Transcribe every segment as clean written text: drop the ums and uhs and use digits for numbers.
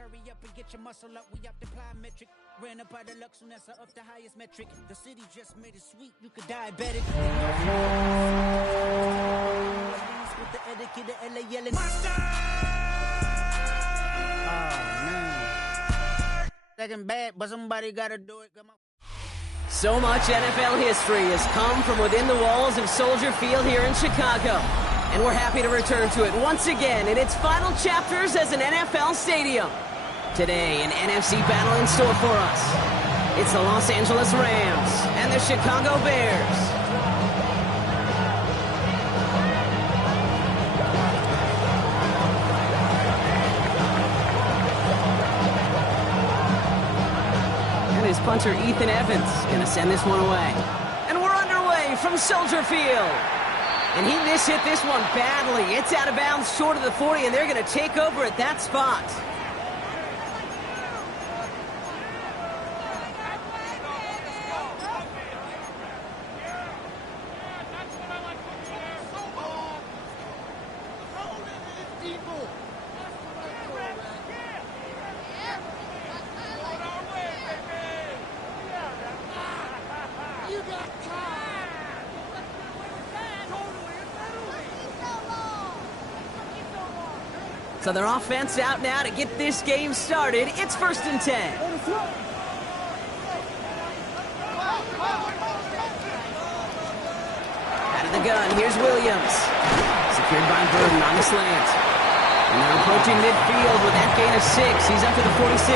hurry up and get your muscle up. We up the plyometric. Ran up out of luck, soon that's up the highest metric. The city just made it sweet. You could diabetic. With the etiquette, the LA yelling. Monster! Oh man. Second bad, but somebody gotta do it. Come on. So much NFL history has come from within the walls of Soldier Field here in Chicago. And we're happy to return to it once again in its final chapters as an NFL stadium. Today, an NFC battle in store for us. It's the Los Angeles Rams and the Chicago Bears. And his punter, Ethan Evans, going to send this one away. And we're underway from Soldier Field. And he mishit this one badly. It's out of bounds short of the 40, and they're going to take over at that spot. So their offense out now to get this game started. It's 1st and 10. Out of the gun, here's Williams. Secured by Burden on the slant. And they're approaching midfield with that gain of 6. He's up to the 46.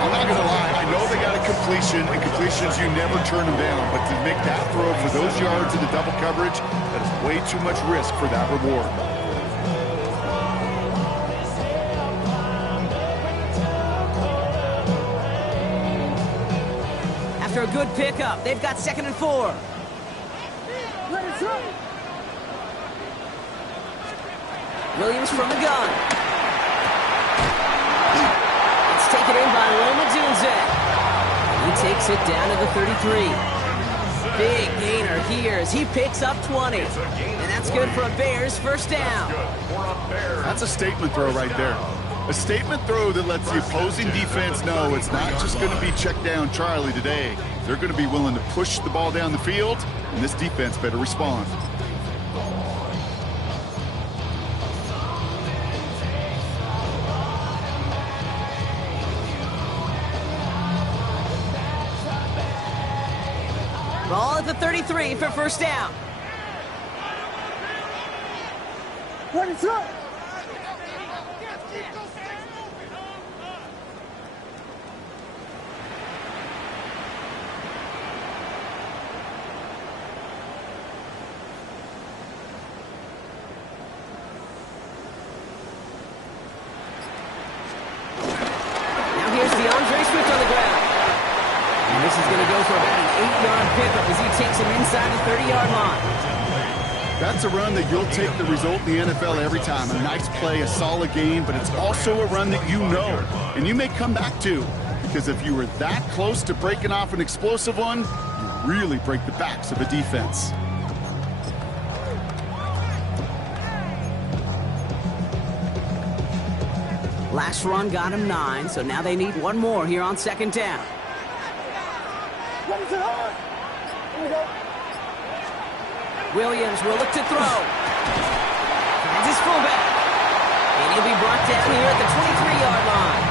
I'm not going to lie. I know they got a completion, and completions, you never turn them down. But to make that throw for those yards in the double coverage, that is way too much risk for that reward. After a good pickup, they've got 2nd and 4. Williams from the gun. It's taken in by Roma Dunze. He takes it down to the 33. Big gainer here as he picks up 20. And that's good for a Bears first down. That's a statement throw right there. A statement throw that lets the opposing defense know it's not just going to be check down Charlie today. They're going to be willing to push the ball down the field, and this defense better respond. Ball at the 33 for first down. What is up? This is going to go for about an 8-yard pickup as he takes him inside the 30-yard line. That's a run that you'll take the result in the NFL every time. A nice play, a solid game, but it's also a run that you know, and you may come back to. Because if you were that close to breaking off an explosive one, you really break the backs of a defense. Last run got him 9, so now they need one more here on 2nd down. Williams will look to throw. Finds his fullback. And he'll be brought down here at the 23-yard line.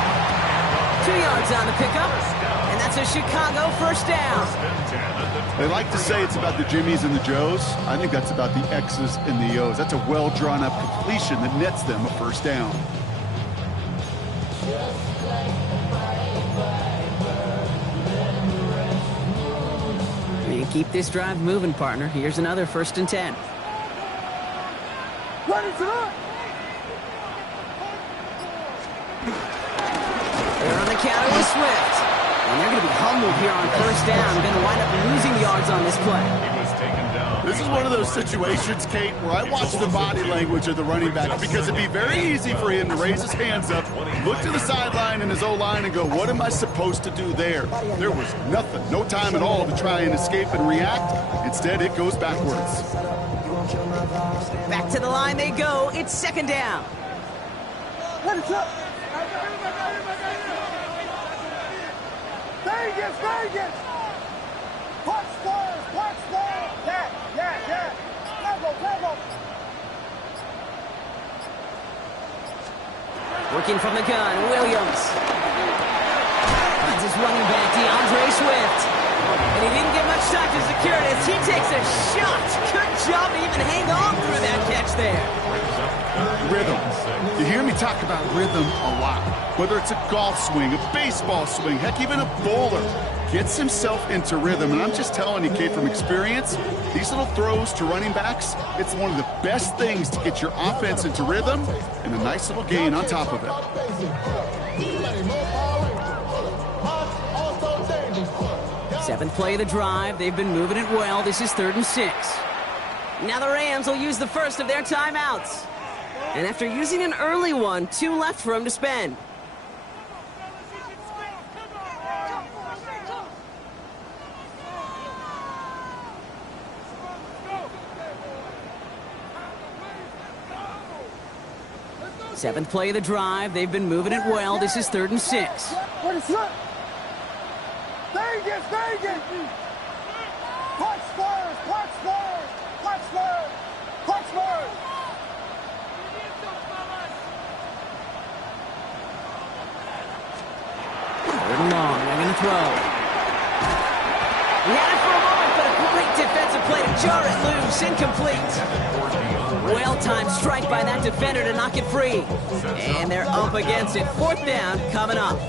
2 yards on the pickup. And that's a Chicago first down. They like to say it's about the Jimmies and the Joes. I think that's about the X's and the O's. That's a well-drawn-up completion that nets them a first down. Keep this drive moving, partner. Here's another 1st and 10. What is up? They're on the counter with Swift. And they're going to be humbled here on first down. Going to wind up losing yards on this play. This is one of those situations, Kate, where I watch the body language of the running back because it'd be very easy for him to raise his hands up, look to the sideline and his O-line and go, what am I supposed to do there? There was nothing, no time at all to try and escape and react. Instead, it goes backwards. Back to the line they go. It's 2nd down. What is up? Vegas, Vegas! Punch squares, punch squares! Yeah. Level. Working from the gun, Williams. Finds his running back, DeAndre Swift. And he didn't get much time to secure it as he takes a shot. Good job to even hang on through that catch there. Rhythm. You hear me talk about rhythm a lot. Whether it's a golf swing, a baseball swing, heck, even a bowler gets himself into rhythm. And I'm just telling you, Kate, from experience, these little throws to running backs, it's one of the best things to get your offense into rhythm and a nice little gain on top of it. Seventh play of the drive. They've been moving it well. This is 3rd and 6. Now the Rams will use the first of their timeouts. And after using an early one, 2 left for him to spend. Seventh play of the drive. They've been moving it well. This is 3rd and 6. What is that? Vegas! Punch squares! Third and long. They're going to throw. He had it for a moment, but a great defensive play to jar it loose. Incomplete. Well-timed strike by that defender to knock it free. And they're up against it. 4th down coming up.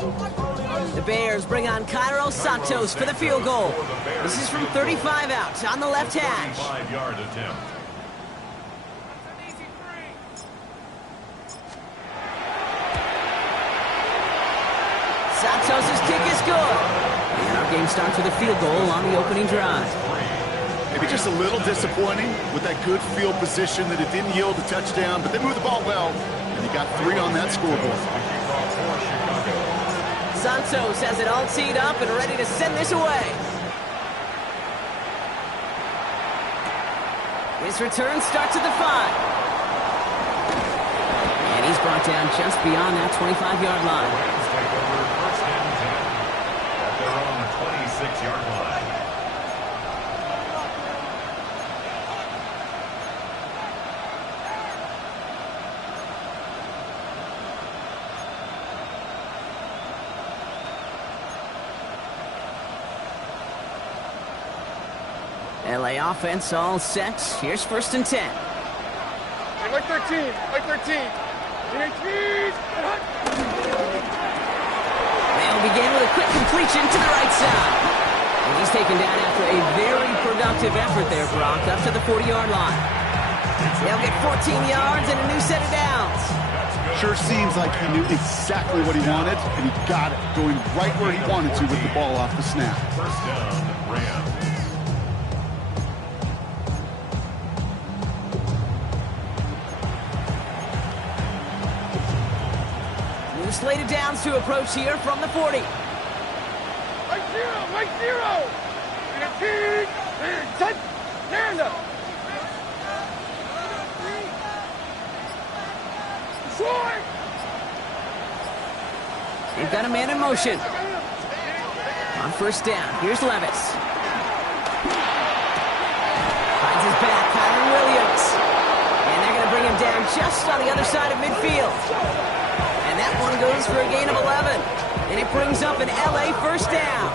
The Bears bring on Cairo Santos for the field goal. This is from 35 out on the left hash. 5-yard attempt. Santos' kick is good. And our game starts with a field goal on the opening drive. Maybe just a little disappointing with that good field position that it didn't yield a touchdown, but they moved the ball well, and you got 3 on that scoreboard. Santos has it all teed up and ready to send this away. His return starts at the 5. And he's brought down just beyond that 25-yard line. Take over 1st and 10 at their own 26-yard line. LA offense all set. Here's 1st and 10. Like 13. They'll begin with a quick completion to the right side. And he's taken down after a very productive effort there, Brock, up to the 40-yard line. They'll get 14 yards and a new set of downs. Sure seems like he knew exactly what he wanted, and he got it, going right where he wanted to with the ball off the snap. 1st down, Rams. Slated downs to approach here from the 40. Right zero. They've got a man in motion. On 1st down, here's Levis. Finds his back, Kyron Williams. And they're going to bring him down just on the other side of midfield. And that one goes for a gain of 11. And it brings up an LA 1st down.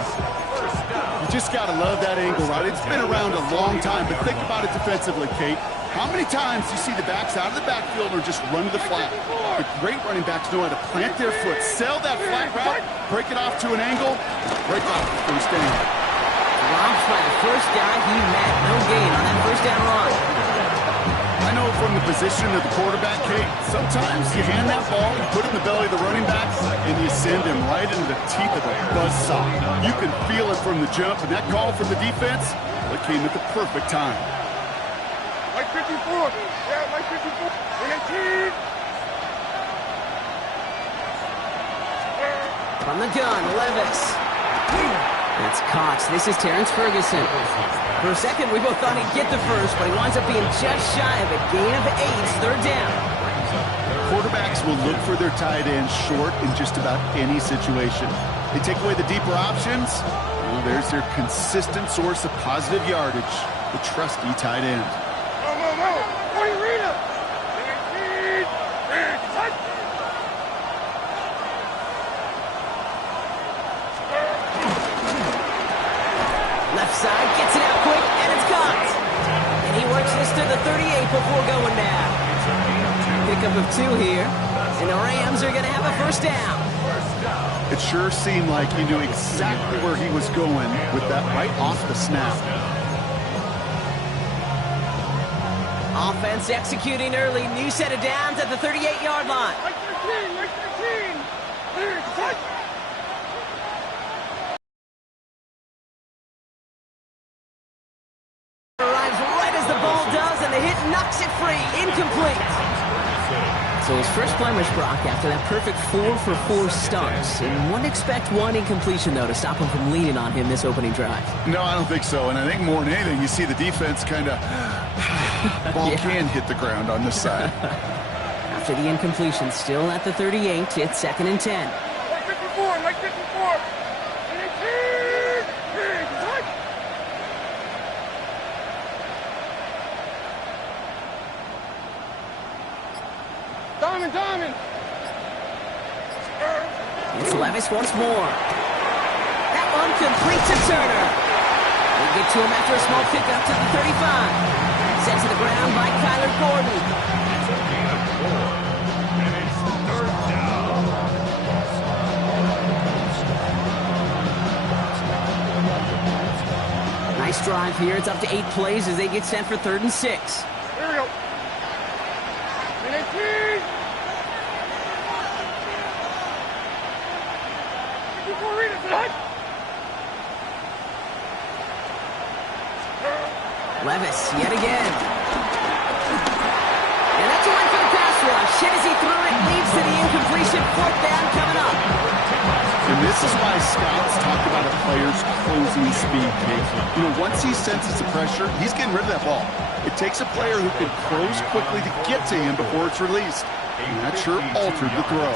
You just got to love that angle, right? It's been around a long time, but think about it defensively, Kate. How many times do you see the backs out of the backfield or just run to the flat? The great running backs know how to plant their foot, sell that flat route, break it off to an angle, break off the 1st down. Drops by the first guy he met. No gain on that 1st down run. I know from the position of the quarterback, Kate, sometimes you hand that ball, you put it in the belly of the running back, and you send him right into the teeth of a buzzsaw. You can feel it from the jump, and that call from the defense, well, it came at the perfect time. Like 54. Yeah, like 54. From the gun, Levis. That's caught. This is Terrence Ferguson. For a second, we both thought he'd get the first, but he winds up being just shy of a gain of 8. 3rd down. Quarterbacks will look for their tight end short in just about any situation. They take away the deeper options. Well, there's their consistent source of positive yardage, the trusty tight end. Left side, gets it out quick, and it's caught. And he works this to the 38 before going down. Pickup of 2 here, and the Rams are going to have a first down. It sure seemed like he knew exactly where he was going with that right off the snap. Offense executing early. New set of downs at the 38-yard line. Arrives right as the ball does, and the hit knocks it free. Incomplete. So his first blemish, Brock, after that perfect 4 for 4 starts. And wouldn't expect one incompletion, though, to stop him from leaning on him this opening drive. No, I don't think so. And I think more than anything, you see the defense kind of... ball can hit the ground on this side. After the incompletion, still at the 38, it's 2nd and 10. Like 54, like 54. Diamond. It's Levis once more. That one complete to Turner. They get to him after a small pickup to the 35. Sent to the ground by Kyler Gordon. It's a gain of 4, and it's 3rd down. Nice drive here. It's up to 8 plays as they get sent for 3rd and 6. Here we go. 18. Levis, yet again. And that's a win for the pass rush. Hit as he threw it, leads to the incompletion. 4th down coming up. And this is why scouts talk about a player's closing speed, Kate. You know, once he senses the pressure, he's getting rid of that ball. It takes a player who can close quickly to get to him before it's released. And that sure altered the throw.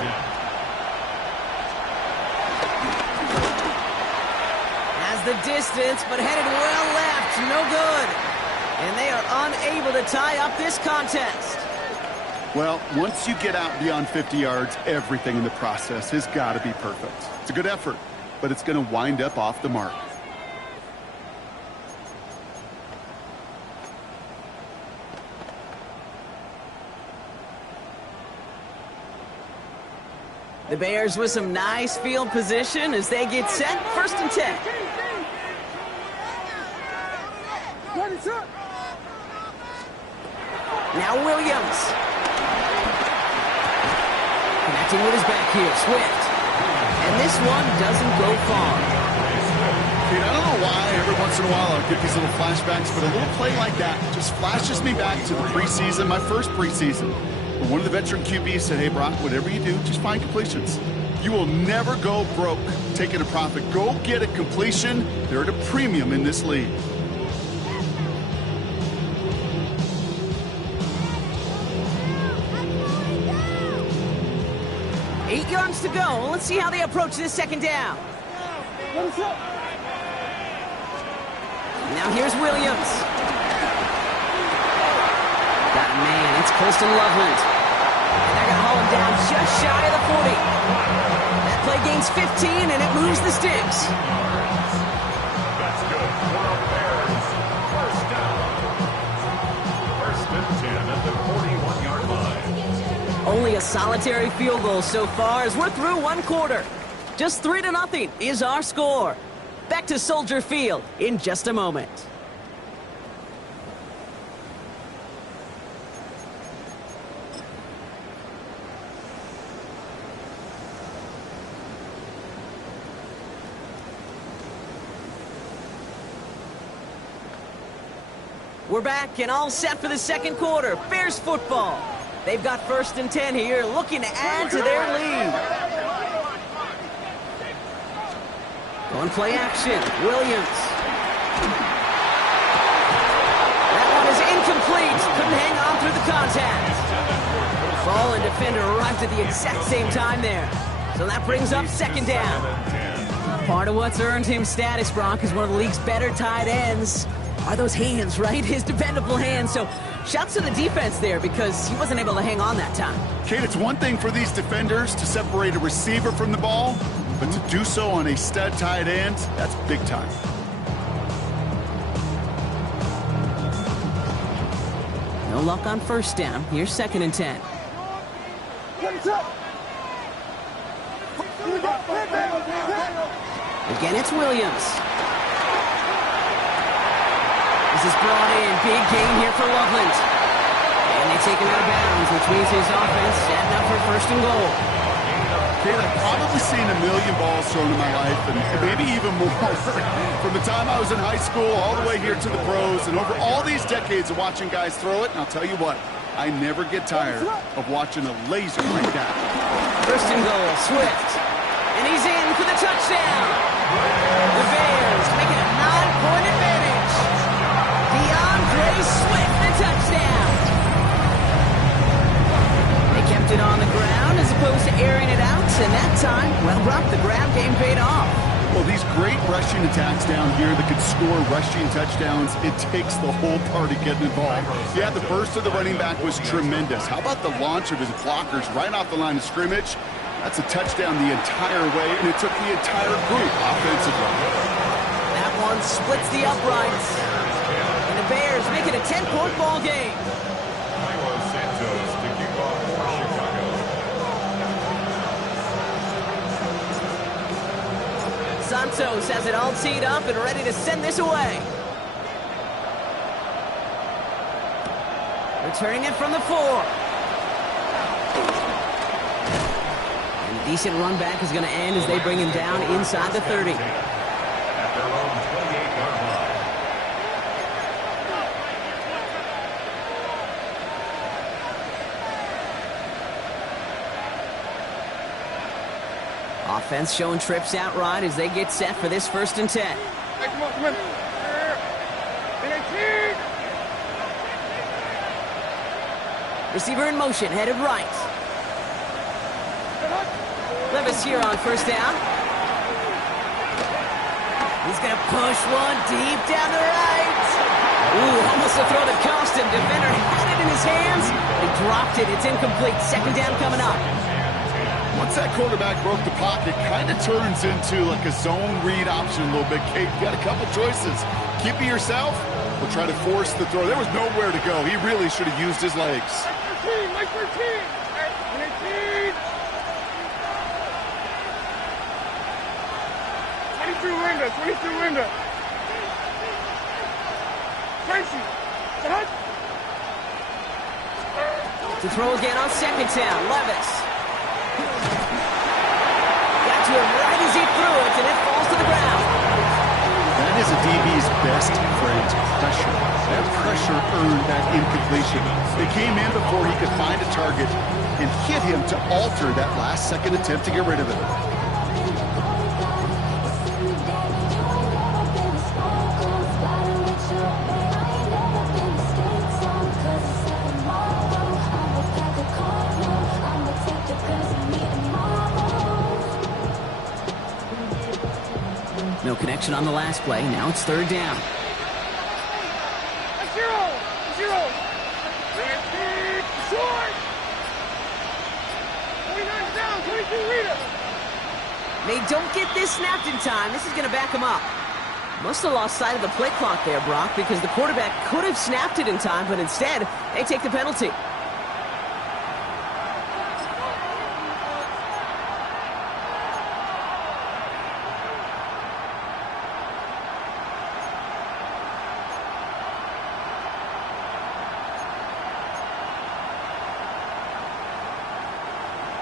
Has the distance, but headed well left. No good. And they are unable to tie up this contest. Well, once you get out beyond 50 yards, everything in the process has got to be perfect. It's a good effort, but it's going to wind up off the mark. The Bears with some nice field position as they get set. 1st and 10. Now Williams. Connecting with his back here, Swift. And this one doesn't go far. Dude, I don't know why every once in a while I'll get these little flashbacks, but a little play like that just flashes me back to the preseason, my first preseason. But one of the veteran QBs said, hey, Brock, whatever you do, just find completions. You will never go broke taking a profit. Go get a completion. They're at a premium in this league. Eight yards to go. Let's see how they approach this 2nd down. Now here's Williams. Got a man. It's Colston Loveland. And they're going to haul him down just shy of the 40. That play gains 15, and it moves the sticks. That's good for the Bears. 1st down. 1st and 10 at the 41-yard line. Only a solitary field goal so far as we're through 1 quarter. Just 3-0 is our score. Back to Soldier Field in just a moment. We're back and all set for the 2nd quarter. Bears football. They've got 1st and 10 here, looking to add to their lead. On play action, Williams. That one is incomplete. Couldn't hang on through the contact. Ball and defender arrived at the exact same time there. So that brings up second down. Part of what's earned him status, Brock, is one of the league's better tight ends. Are those hands, right? His dependable hands. So shouts to the defense there because he wasn't able to hang on that time. Kate, it's one thing for these defenders to separate a receiver from the ball, but to do so on a stud tight end, that's big time. No luck on first down. Here's 2nd and 10. Again, it's Williams. This is brought in. Big gain here for Loveland. And they take him out of bounds, which means his offense setting up for 1st and goal. Kate, I've probably seen a million balls thrown in my life, and maybe even more. From the time I was in high school all the way here to the pros, and over all these decades of watching guys throw it, and I'll tell you what, I never get tired of watching a laser like that. 1st and goal, Swift. And he's in for the touchdown. The Bears make it a 9-point advantage. DeAndre Swift, the touchdown. They kept it on the ground as opposed to airing it out, and that time, well, Brock, the grab game paid off. Well, these great rushing attacks down here that could score rushing touchdowns, it takes the whole party getting involved. Yeah, the burst of the running back was tremendous. How about the launch of his blockers right off the line of scrimmage? That's a touchdown the entire way, and it took the entire group offensively. That one splits the uprights. And the Bears make it a 10-point ball game. Santos has it all teed up and ready to send this away. Returning it from the 4. And a decent run back is going to end as they bring him down inside the 30. At their own 28-yard line. Offense showing trips outright as they get set for this 1st and 10. Hey, come on, come on. Receiver in motion, headed right. Levis here on 1st down. He's going to push one deep down the right. Ooh, almost a throw that cost him. Defender had it in his hands. He dropped it. It's incomplete. 2nd down coming up. Once that quarterback broke the pocket, kind of turns into like a zone read option a little bit. Kate, you got a couple choices. Keep it yourself or try to force the throw. There was nowhere to go. He really should have used his legs. Mike 13. 19. 22 Linda. 22 Linda. Tracy. To throw again on 2nd down. Levis. Got to him right as he threw it, and it falls to the ground. That is a DB's best friend, pressure. That pressure earned that incompletion. They came in before he could find a target and hit him to alter that last-second attempt to get rid of it. No connection on the last play. Now it's 3rd down. Zero. Short. 29 down. 22 Rita. They don't get this snapped in time. This is going to back them up. Must have lost sight of the play clock there, Brock, because the quarterback could have snapped it in time, but instead, they take the penalty.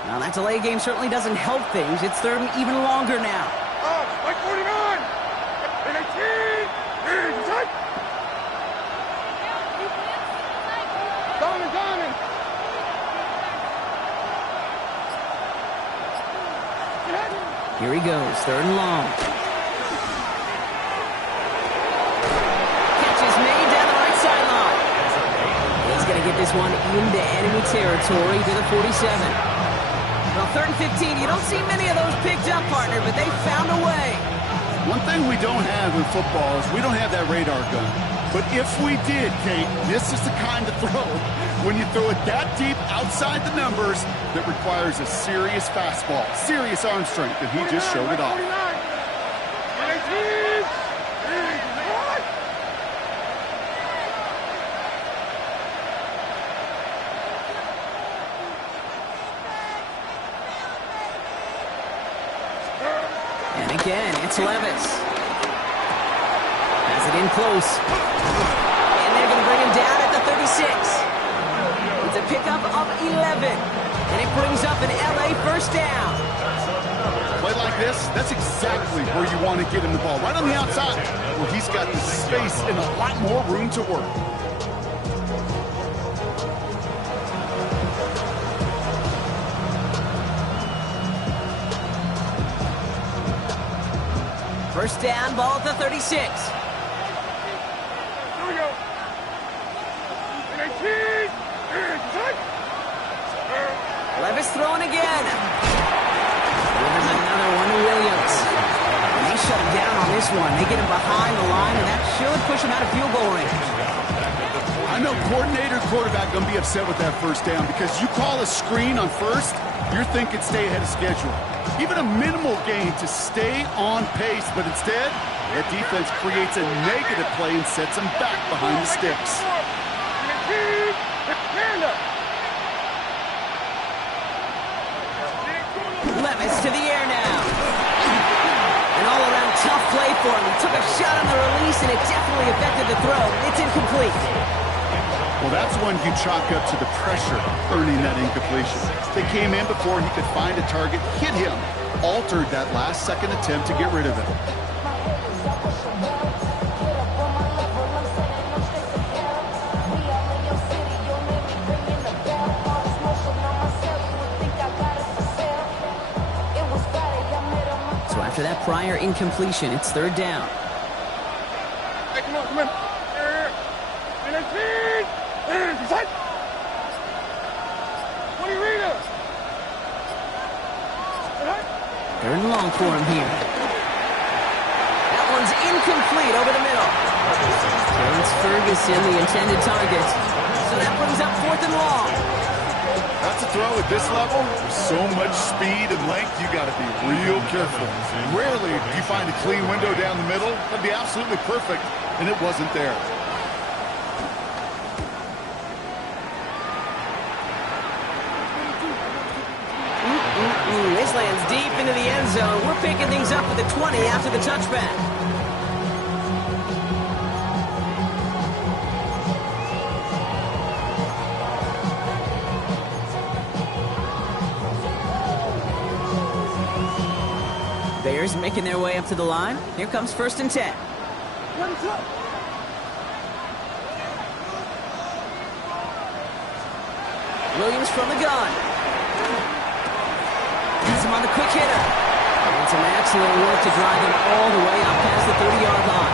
Now, that delay game certainly doesn't help things. It's 3rd and even longer now. Mike 49. 18. Donovan. Here he goes, 3rd and long. Catch is made down the right sideline. He's going to get this one into enemy territory to the 47. Well, 3rd and 15, you don't see many of those picked up, partner, but they found a way. One thing we don't have in football is we don't have that radar gun. But if we did, Kate, this is the kind of throw, when you throw it that deep outside the numbers, that requires a serious fastball, serious arm strength, and he just showed it off. And again, it's Levis. Has it in close. And they're going to bring him down at the 36. It's a pickup of 11. And it brings up an LA first down. Play like this, that's exactly where you want to get him the ball, right on the outside, where he's got the space and a lot more room to work. First down, ball at the 36. Here we go. Levis throwing again. There's another one to Williams. And they shut him down on this one. They get him behind the line, and that should push him out of field goal range. I know coordinator and quarterback going to be upset with that first down because you call a screen on first, you're thinking stay ahead of schedule. Even a minimal gain to stay on pace, but instead, that defense creates a negative play and sets them back behind the sticks. Levis to the air now. An all-around tough play for him. He took a shot on the release, and it definitely affected the throw. It's incomplete. Well, that's one you chalk up to the pressure earning that incompletion. They came in before he could find a target, hit him, altered that last-second attempt to get rid of it. So after that prior incompletion, it's third down. Hey, come on, come on. Inside. What do you read us? Third and long for him here. That one's incomplete over the middle. Terrence Ferguson, the intended target. So that brings up 4th and long. That's a throw at this level. With so much speed and length, you got to be real careful. Rarely do you find a clean window down the middle. That'd be absolutely perfect, and it wasn't there. This lands deep into the end zone. We're picking things up at the 20 after the touchback. Bears making their way up to the line. Here comes 1st and 10. Williams from the gun. Gets him on the quick hitter. And some excellent work to drive him all the way up past the 30-yard line.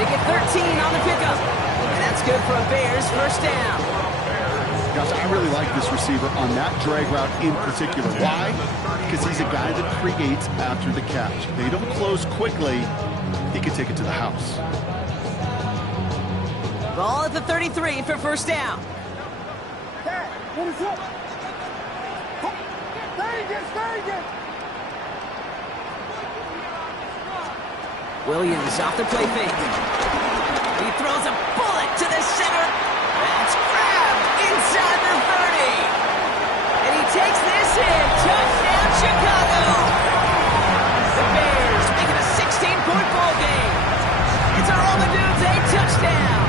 They get 13 on the pickup. And that's good for a Bears first down. Gosh, I really like this receiver on that drag route in particular. Why? Because he's a guy that creates after the catch. They don't close quickly. He can take it to the house. Ball at the 33 for first down. Williams off the play fake. He throws a bullet to the center. That's grabbed inside the 30. And he takes this in. Touchdown, Chicago. The Bears make it a 16-point ball game. It's a Roll the Dudes 8 touchdown.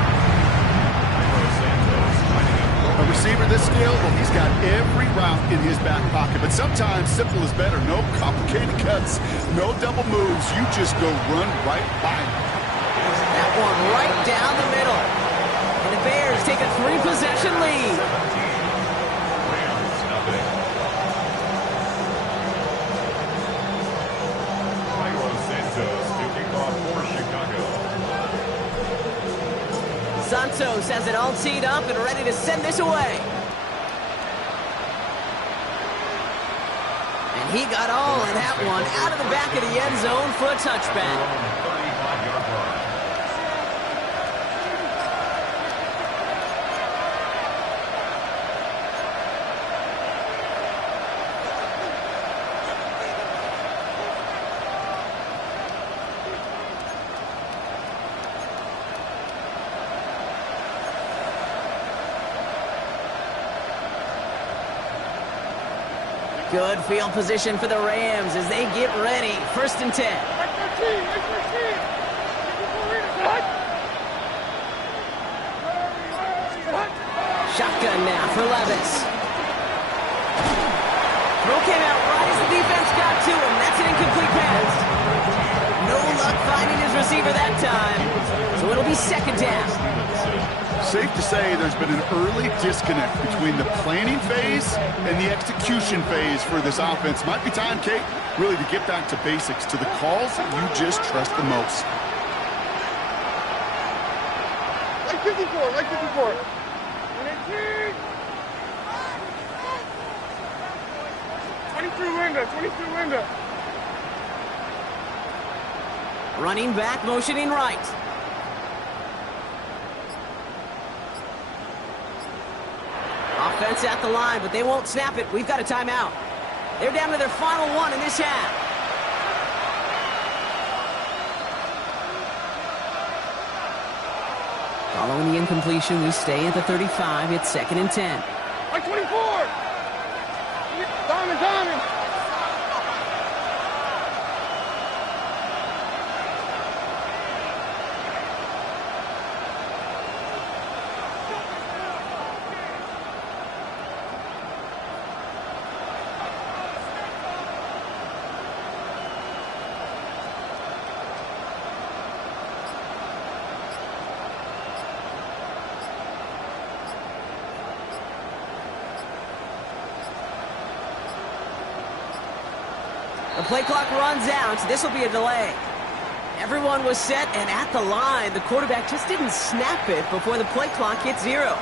A receiver this skilled, well, he's got every route in his back pocket. But sometimes simple is better. No complicated cuts, no double moves. You just go run right by him. That one right down the middle. And the Bears take a 3-possession lead. Santos has it all teed up and ready to send this away. And he got all of that one out of the back of the end zone for a touchback. 35-yard run. Good field position for the Rams as they get ready. 1st and 10. Shotgun now for Levis. Throw came out right as the defense got to him. That's an incomplete pass. No luck finding his receiver that time. So it'll be 2nd down. Safe to say there's been an early disconnect between the planning phase and the execution phase for this offense. Might be time, Kate, really to get back to basics, to the calls that you just trust the most. Like 54, like 54. 23 Linda, 23 Linda. Running back, motioning right. Offense at the line, but they won't snap it. We've got a timeout. They're down to their final one in this half. Following the incompletion, we stay at the 35. It's 2nd and 10. Like 24. Diamond. The play clock runs out. This will be a delay. Everyone was set and at the line. The quarterback just didn't snap it before the play clock hit 0.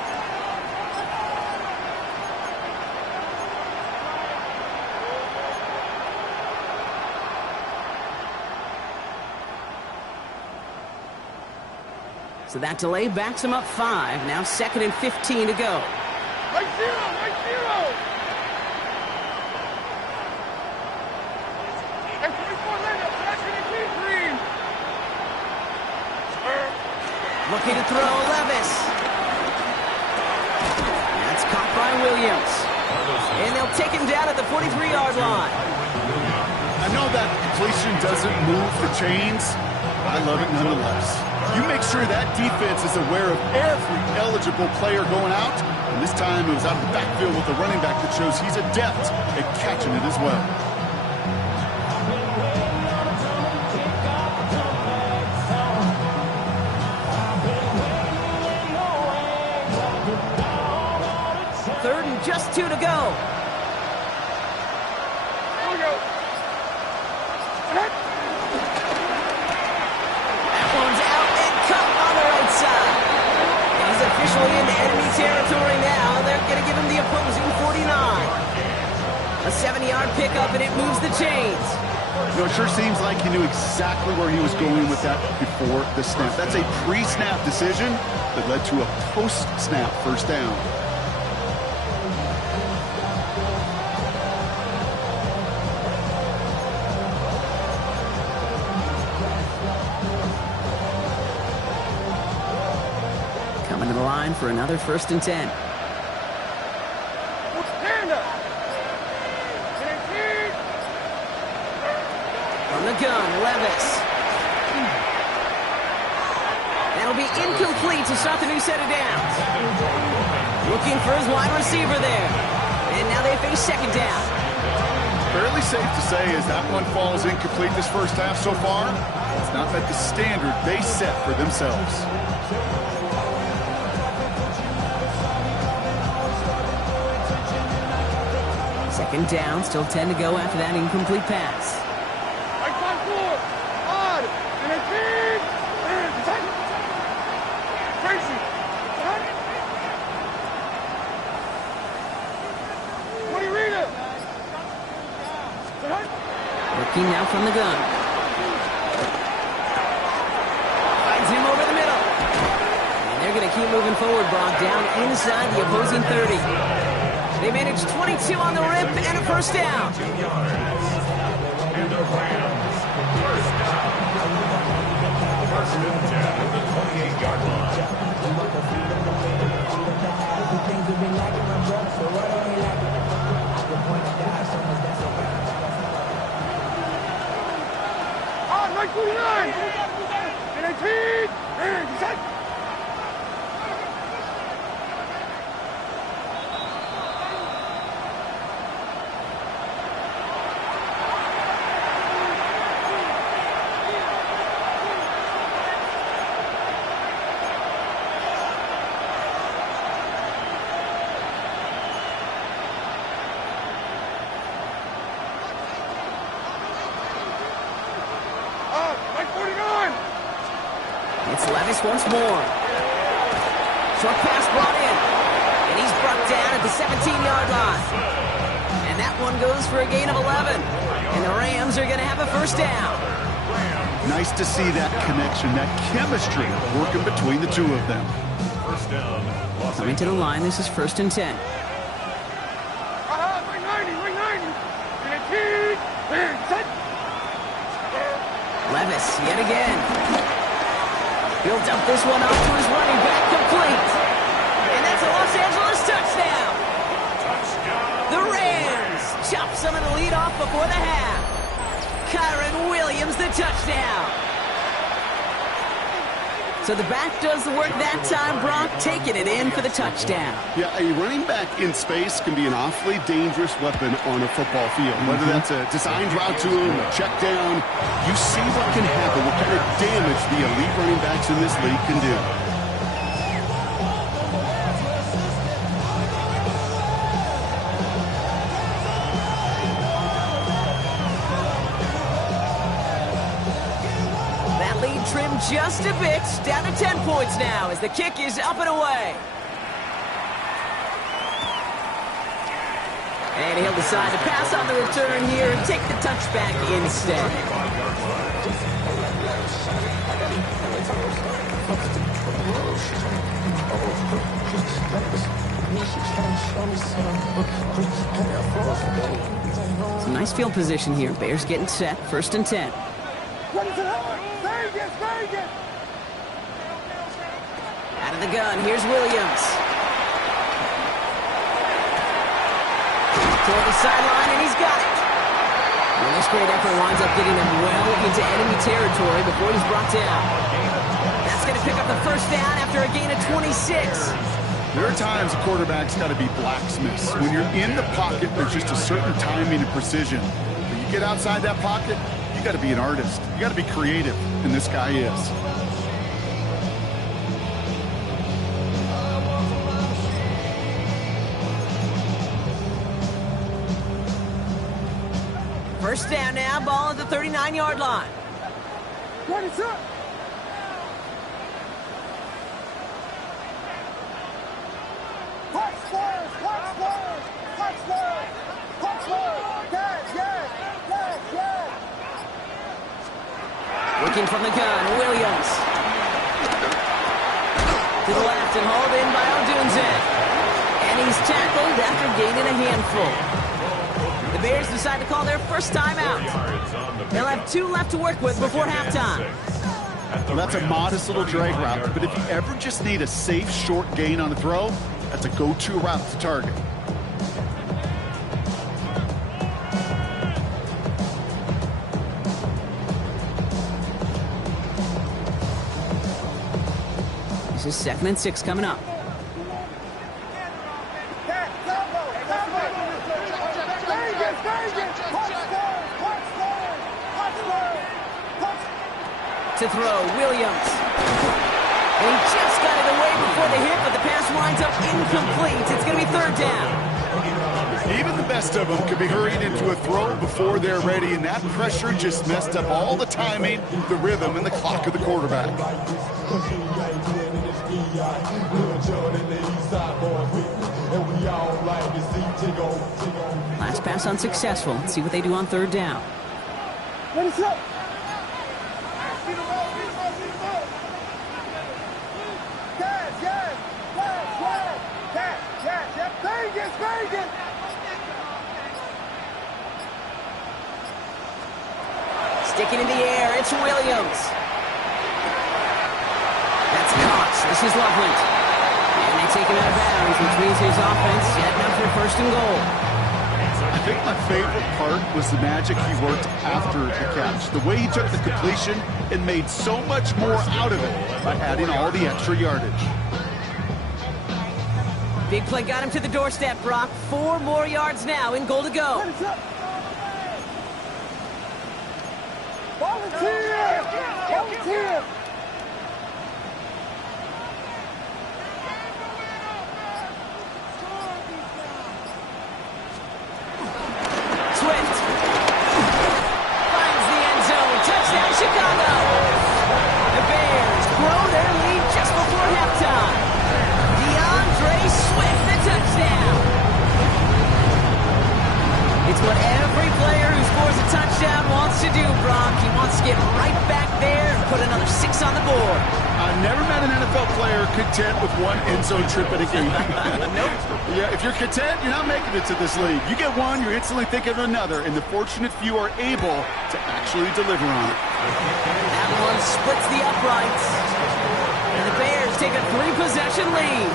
So that delay backs him up 5. Now 2nd and 15 to go. Like 0. Looking to throw, Levis. That's caught by Williams. And they'll take him down at the 43-yard line. I know that completion doesn't move the chains, but I love it nonetheless. You make sure that defense is aware of every eligible player going out, and this time it was out of the backfield with a running back that shows he's adept at catching it as well. Just 2 to go. Here we go. That one's out and cut on the right side. He's officially into enemy territory now. They're going to give him the opposing 49. A 70-yard pickup, and it moves the chains. You know, it sure seems like he knew exactly where he was going with that before the snap. That's a pre-snap decision that led to a post-snap 1st down. Coming to the line for another 1st and 10. From the gun, Levis. That'll be incomplete to start the new set of downs. Looking for his wide receiver there. And now they face 2nd down. Fairly safe to say as that one falls incomplete this 1st half so far, it's not met the standard they set for themselves. Second down, still 10 to go after that incomplete pass. Odd, and a big, Tracy. Looking now from the gun. Finds him over the middle. And they're going to keep moving forward, Brock, down inside the opposing 30. They managed 22 on the rip and a first down. And the Rams, first down. First and 10 at the 28-yard line. On, right 49! And 18! And set! Once more. Short pass brought in. And he's brought down at the 17-yard line. And that one goes for a gain of 11. And the Rams are going to have a first down. Nice to see that connection, that chemistry working between the two of them. First down. Coming to the line, this is first and 10. Right 90, right 90! And 18! And set! Levis, yet again. He'll dump this one off to his running back, complete. And that's a Los Angeles touchdown. The Rams chop some of the lead off before the half. Kyron Williams, the touchdown. So the back does the work that time, Brock, taking it in for the touchdown. Yeah, a running back in space can be an awfully dangerous weapon on a football field. Whether that's a designed route to him, a check down, you see what can happen, what kind of damage the elite running backs in this league can do. Trimmed just a bit, down to 10 points now as the kick is up and away. And he'll decide to pass on the return here and take the touchback instead. Some nice field position here. Bears getting set, first and 10. Out of the gun, here's Williams. Toward the sideline, and he's got it. Well, this great effort winds up getting him well into enemy territory before he's brought down. That's going to pick up the first down after a gain of 26. There are times a quarterback's got to be blacksmiths. When you're in the pocket, there's just a certain timing and precision. When you get outside that pocket, you got to be an artist. You got to be creative, and this guy is. First down now, ball at the 39-yard line. What is up? Looking from the gun, Williams. To the left and hauled in by Odunze. And he's tackled after gaining a handful. The Bears decide to call their first timeout. They'll have 2 left to work with before halftime. Well, that's a modest little drag route, but if you ever just need a safe, short gain on a throw, that's a go-to route to target. This is 2nd and 6 coming up. To throw, Williams. And he just got it away before the hit, but the pass winds up incomplete. It's going to be 3rd down. Even the best of them could be hurried into a throw before they're ready, and that pressure just messed up all the timing, the rhythm, and the clock of the quarterback. Last pass unsuccessful. Let's see what they do on 3rd down. Finish up. Vegas. Sticking in the air, it's Williams. That's Cox. This is Loveland. And they take him out of bounds, which means his offense setting up for first and goal. I think my favorite part was the magic he worked after the catch. The way he took the completion and made so much more out of it by adding all the extra yardage. Big play got him to the doorstep, Brock. 4 more yards now in goal to go. Volunteer! Swift finds the end zone. Touchdown, Chicago. The Bears grow their lead just before halftime. Swift, the touchdown. It's what every player who scores a touchdown wants to do, Brock. He wants to get right back there and put another 6 on the board. I've never met an NFL player content with one end zone trip at a game. Nope. Yeah, if you're content, you're not making it to this league. You get one, you're instantly thinking of another, and the fortunate few are able to actually deliver on it. That one splits the uprights. And the Bears take a 3-possession lead.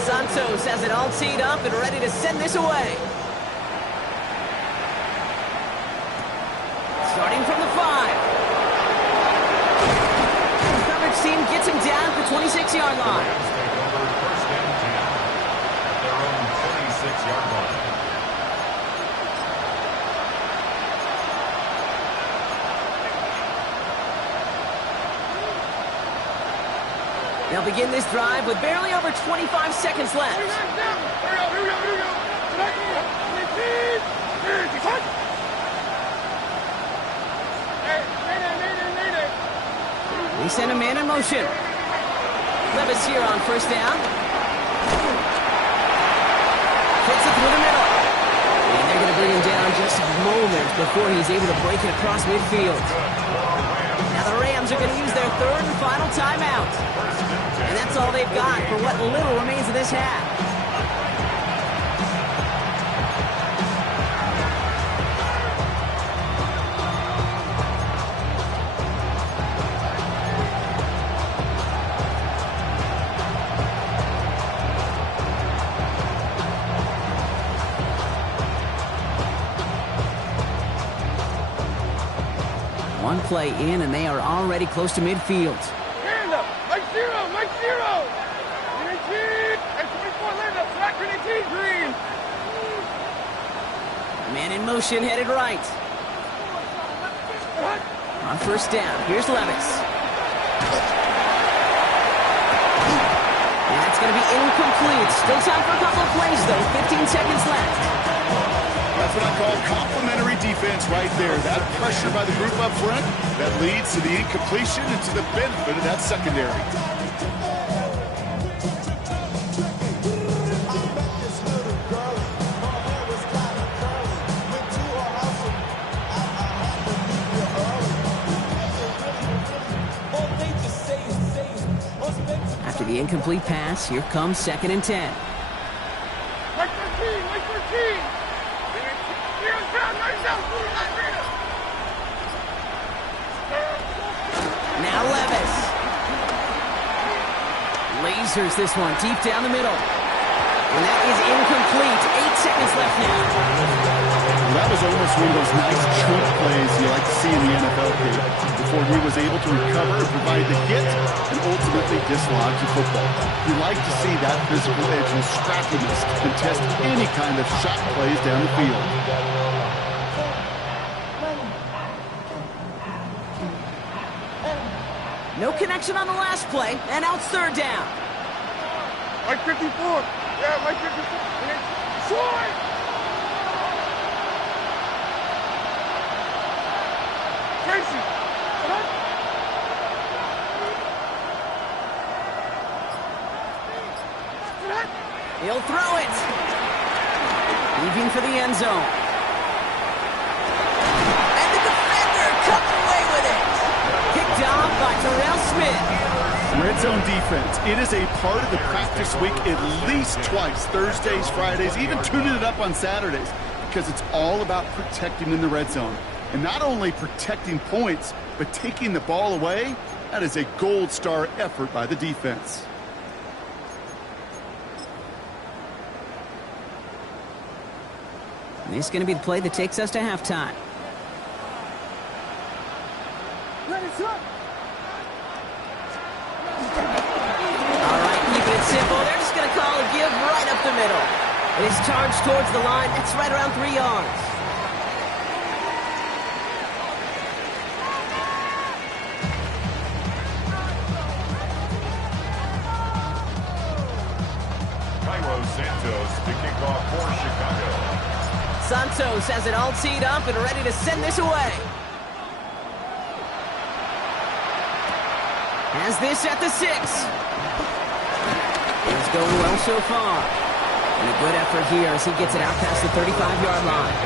Santos has it all teed up and ready to send this away. Starting from the 5. The coverage team gets him down at the 26-yard line. First and 10 at their own 26-yard line. They'll begin this drive with barely over 25 seconds left. Here we go. They send a man in motion. Levis here on first down. Hits it through the middle. And they're going to bring him down just moments before he's able to break it across midfield. Now the Rams are going to use their 3rd and final timeout. And that's all they've got for what little remains of this half. One play in, and they are already close to midfield. Hand up! Mike zero! And 24 land up, flat grenade green! Man in motion, headed right. On first down, here's Levis. And that's going to be incomplete. Still time for a couple of plays, though. 15 seconds left. That's what I call complementary defense right there. That pressure by the group up front that leads to the incompletion and to the benefit of that secondary. After the incomplete pass, here comes 2nd and 10. Mike 13! Now Levis. Lasers this one deep down the middle. And that is incomplete. 8 seconds left now. Well, that was almost one of those nice chunk plays you like to see in the NFL game before he was able to recover and provide the hit and ultimately dislodge the football. You like to see that physical edge and scrappiness to contest any kind of shot plays down the field. No connection on the last play, and now it's 3rd down. Mike 54! Yeah, Mike 54! Short! Tracy! He'll throw it. Leaving for the end zone. And the defender comes away with it. Picked off by Terrell Smith. Red zone defense. It is a part of the practice week at least twice. Thursdays, Fridays, even tuning it up on Saturdays. Because it's all about protecting in the red zone. And not only protecting points, but taking the ball away. That is a gold star effort by the defense. This is going to be the play that takes us to halftime. All right, keeping it simple. They're just going to call a give right up the middle. It is charged towards the line. That's right around 3 yards. Santos to kick off for Chicago. Santos has it all teed up and ready to send this away. Has this at the 6. It's going well so far. And a good effort here as he gets it out past the 35-yard line.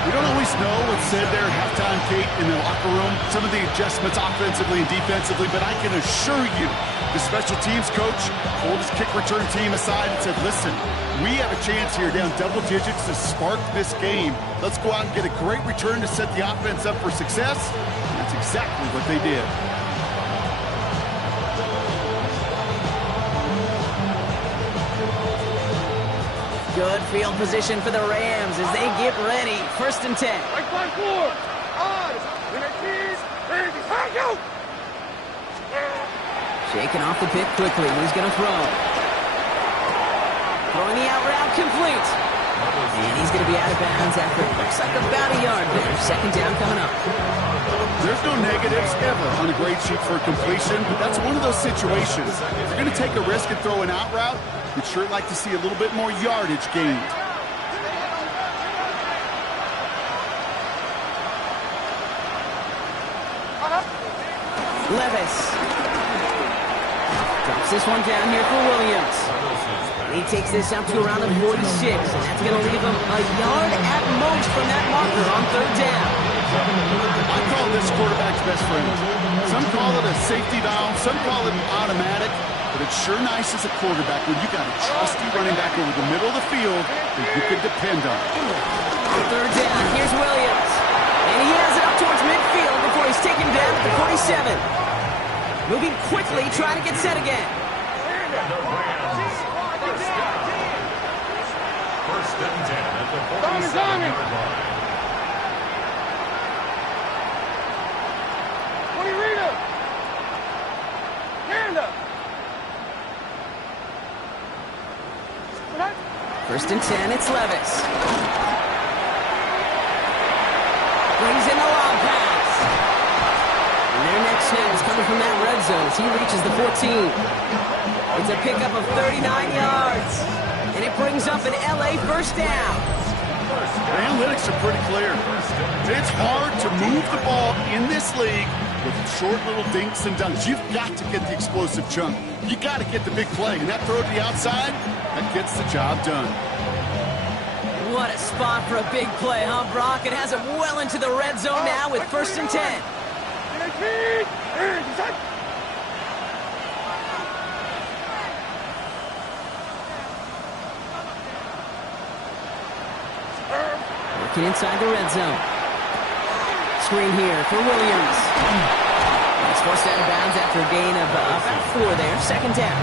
We don't always know what's said there at halftime, Kate, in the locker room. Some of the adjustments offensively and defensively, but I can assure you the special teams coach pulled his kick return team aside and said, listen, we have a chance here down double digits to spark this game. Let's go out and get a great return to set the offense up for success. And that's exactly what they did. Good field position for the Rams as they get ready. 1st and 10. Right flank 4. On. Go. Shaking off the pick quickly. He's going to throw. Throwing the out route complete. And he's going to be out of bounds after it looks like about a yard there. 2nd down coming up. There's no negatives ever on a grade sheet for completion, but that's one of those situations. If you're going to take a risk and throw an out route, you'd sure like to see a little bit more yardage gained. Levis. Drops this one down here for Williams. And he takes this up to around the 46, and that's going to leave him a yard at most from that marker on 3rd down. I call this quarterback's best friend. Some call it a safety valve, some call it an automatic, but it's sure nice as a quarterback when you got a trusty running back over the middle of the field that you can depend on. On 3rd down, here's Williams. And he has it up towards midfield before he's taken down at the 47. Moving quickly, trying to get set again. First and 10 at the 47-yard line. What do you read him? Hand up. 1st and 10, it's Levis. Brings in the long pass. And their next snap is coming from that red zone as he reaches the 14. It's a pickup of 39 yards. And it brings up an LA 1st down. The analytics are pretty clear. It's hard to move the ball in this league with short little dinks and dunks. You've got to get the explosive chunk. You got to get the big play. And that throw to the outside, that gets the job done. What a spot for a big play, huh, Brock? It has it well into the red zone now with 1st and 10. Working inside the red zone. Screen here for Williams. He's forced out of bounds after a gain of about 4 there. 2nd down.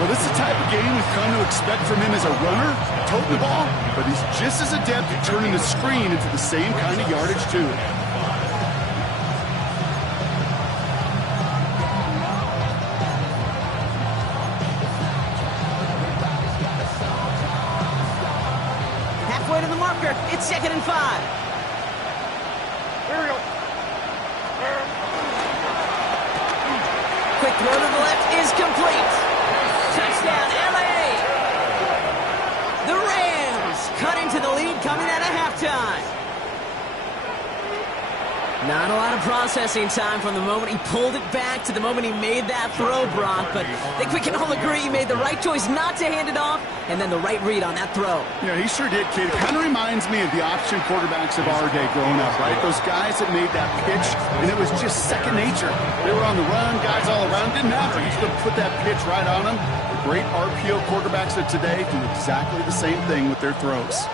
Well, this is the type of game we've come to expect from him as a runner, toting the ball, but he's just as adept at turning the screen into the same kind of yardage, too. Halfway to the marker. It's 2nd and 5. Here we go. Quick throw to the left is complete. Touchdown, LA! The Rams cut into the lead coming out of halftime. Not a lot of processing time from the moment he pulled it back to the moment he made that throw, Brock. But I think we can all agree he made the right choice not to hand it off, and then the right read on that throw. Yeah, he sure did, kid. It kind of reminds me of the option quarterbacks of our day growing up, right? Those guys that made that pitch, and it was just second nature. They were on the run, guys all around. Didn't matter. You just put that pitch right on them. The great RPO quarterbacks of today do exactly the same thing with their throws.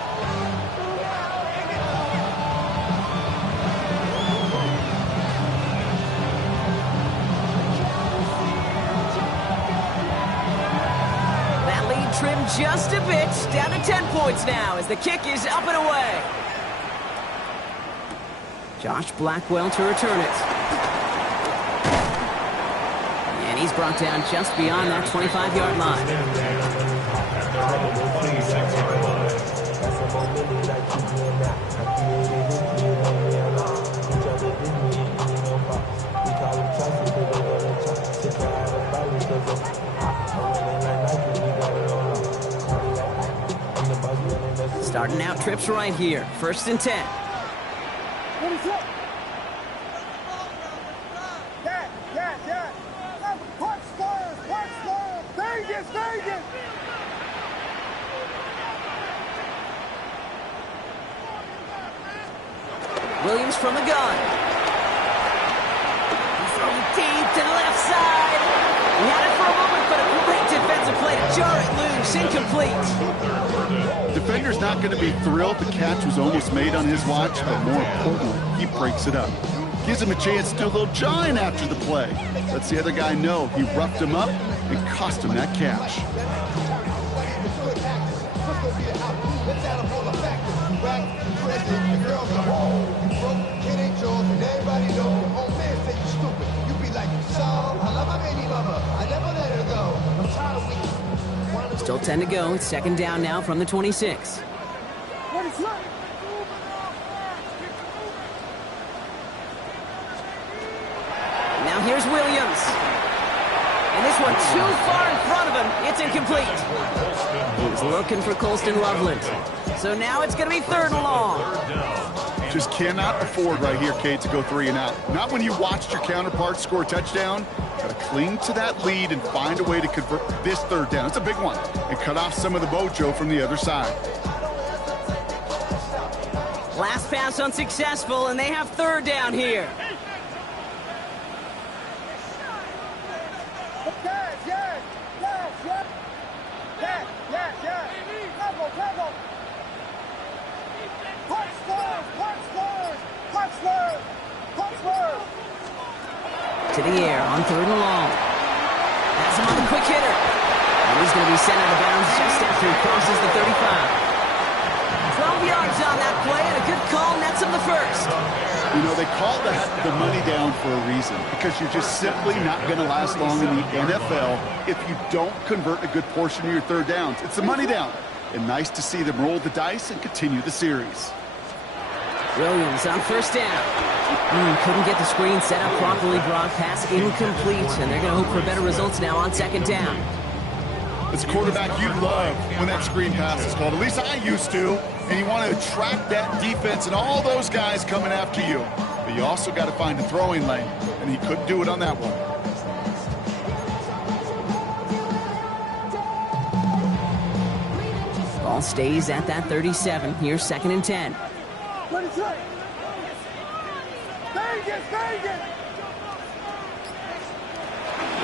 Trimmed just a bit, down to 10 points now as the kick is up and away. Josh Blackwell to return it. And he's brought down just beyond that 25-yard line. Starting out trips right here. 1st and 10. Yeah. Punch first. Vegas. Williams from the gun. He's throwing deep to the left side. He had it for a moment, but a great defensive play to jar it loose. Incomplete. Defender's not going to be thrilled. The catch was almost made on his watch, but more importantly, he breaks it up. Gives him a chance to do a little jawing after the play. Lets the other guy know he roughed him up and cost him that catch. Still 10 to go. It's 2nd down now from the 26. Now here's Williams. And this one too far in front of him. It's incomplete. He was looking for Colston Loveland. So now it's going to be 3rd and long. Just cannot afford right here, Kate, to go 3 and out. Not when you watched your counterpart score a touchdown. Got to cling to that lead and find a way to convert this 3rd down. It's a big one. And cut off some of the mojo from the other side. Last pass unsuccessful, and they have 3rd down here. To the air on 3rd and long. That's him on the quick hitter. And he's going to be sent out of bounds just after he crosses the 35. 12 yards on that play, and a good call nets him the 1st. You know, they call that the money down for a reason, because you're just simply not going to last long in the NFL if you don't convert a good portion of your 3rd downs. It's the money down. And nice to see them roll the dice and continue the series. Williams on 1st down. Couldn't get the screen set up properly, Brock. Pass incomplete, and they're going to hope for better results now on 2nd down. As a quarterback, you love when that screen pass is called. At least I used to. And you want to attract that defense and all those guys coming after you. But you also got to find a throwing lane, and he couldn't do it on that one. Ball stays at that 37. Here's 2nd and 10.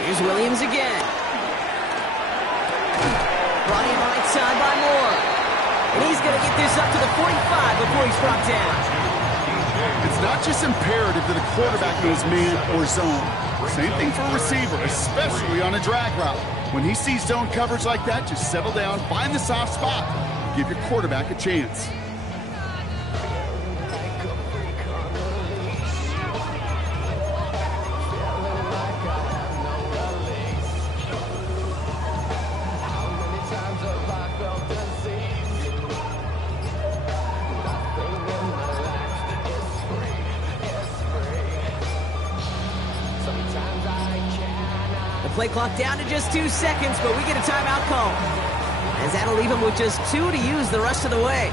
Here's Williams again. Brought in right side by Moore. And he's going to get this up to the 45 before he's brought down. It's not just imperative that a quarterback knows man or zone. Same thing for a receiver, especially on a drag route. When he sees zone coverage like that, just settle down, find the soft spot, give your quarterback a chance. Play clock down to just 2 seconds, but we get a timeout call. As that'll leave him with just 2 to use the rest of the way.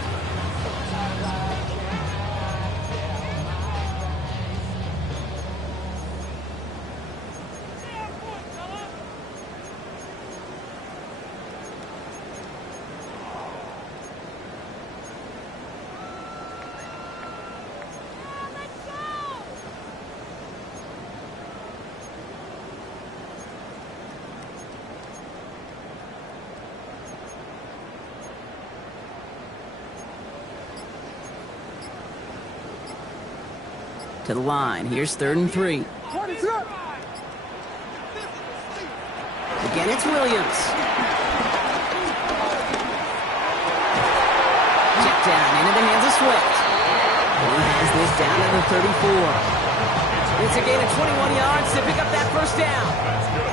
To the line. Here's 3rd and 3. Again, it's Williams. Check down into the hands of Swift. He has this down to the 34. It's a gain of 21 yards to pick up that first down.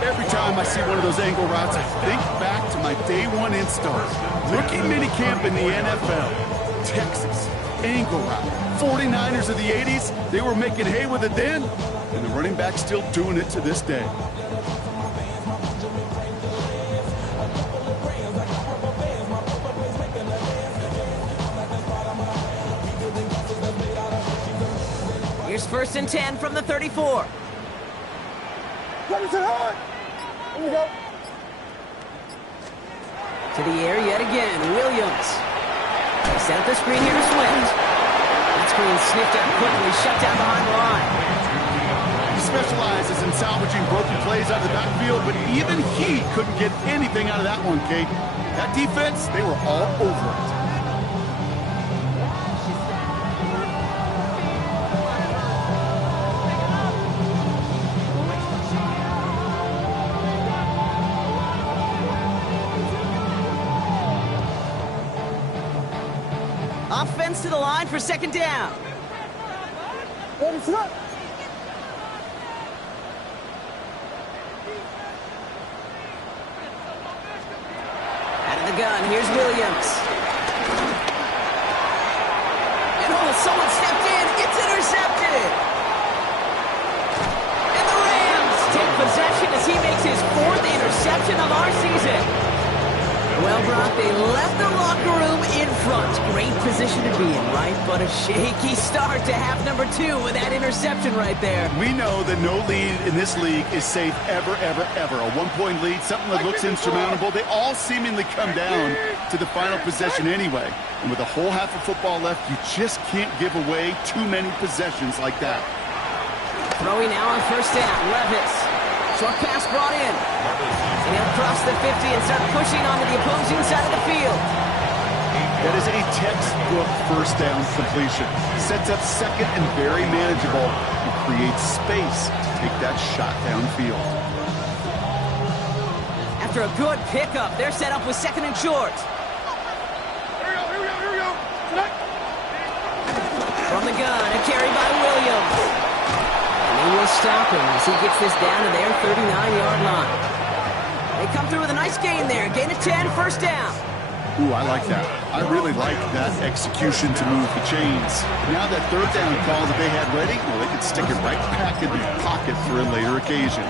Every time I see one of those angle routes, I think back to my day one install. Rookie minicamp in the NFL. Texas, angle route. 49ers of the 80s, they were making hay with it then, and the running back's still doing it to this day. Here's 1st and 10 from the 34. Here we go. To the air yet again, Williams. They set up the screen here to Swift. That screen sniffed out quickly, shut down behind the line. He specializes in salvaging broken plays out of the backfield, but even he couldn't get anything out of that one, Kate. That defense, they were all over it. Offense to the line for 2nd down. What is up? Out of the gun, here's Williams. And someone stepped in. It's intercepted. And the Rams take possession as he makes his 4th interception of our season. Well, Brock, they left the locker room in front. Great position to be in, right? But a shaky start to half number 2 with that interception right there. We know that no lead in this league is safe ever, ever, ever. A 1-point lead, something that looks insurmountable. They all seemingly come down to the final possession anyway. And with a whole half of football left, you just can't give away too many possessions like that. Throwing now on 1st down, Levis. Short pass brought in. And he'll cross the 50 and start pushing onto the opposing side of the field. That is a textbook 1st down completion. Sets up 2nd and very manageable and creates space to take that shot downfield. After a good pickup, they're set up with 2nd and short. Here we go. From the gun, a carry by Williams. They will stop him as he gets this down to their 39-yard line. They come through with a nice gain there. Gain of 10, 1st down. Ooh, I like that. I really like that execution to move the chains. Now that 3rd down call that they had ready, well, they could stick it right back in the pocket for a later occasion.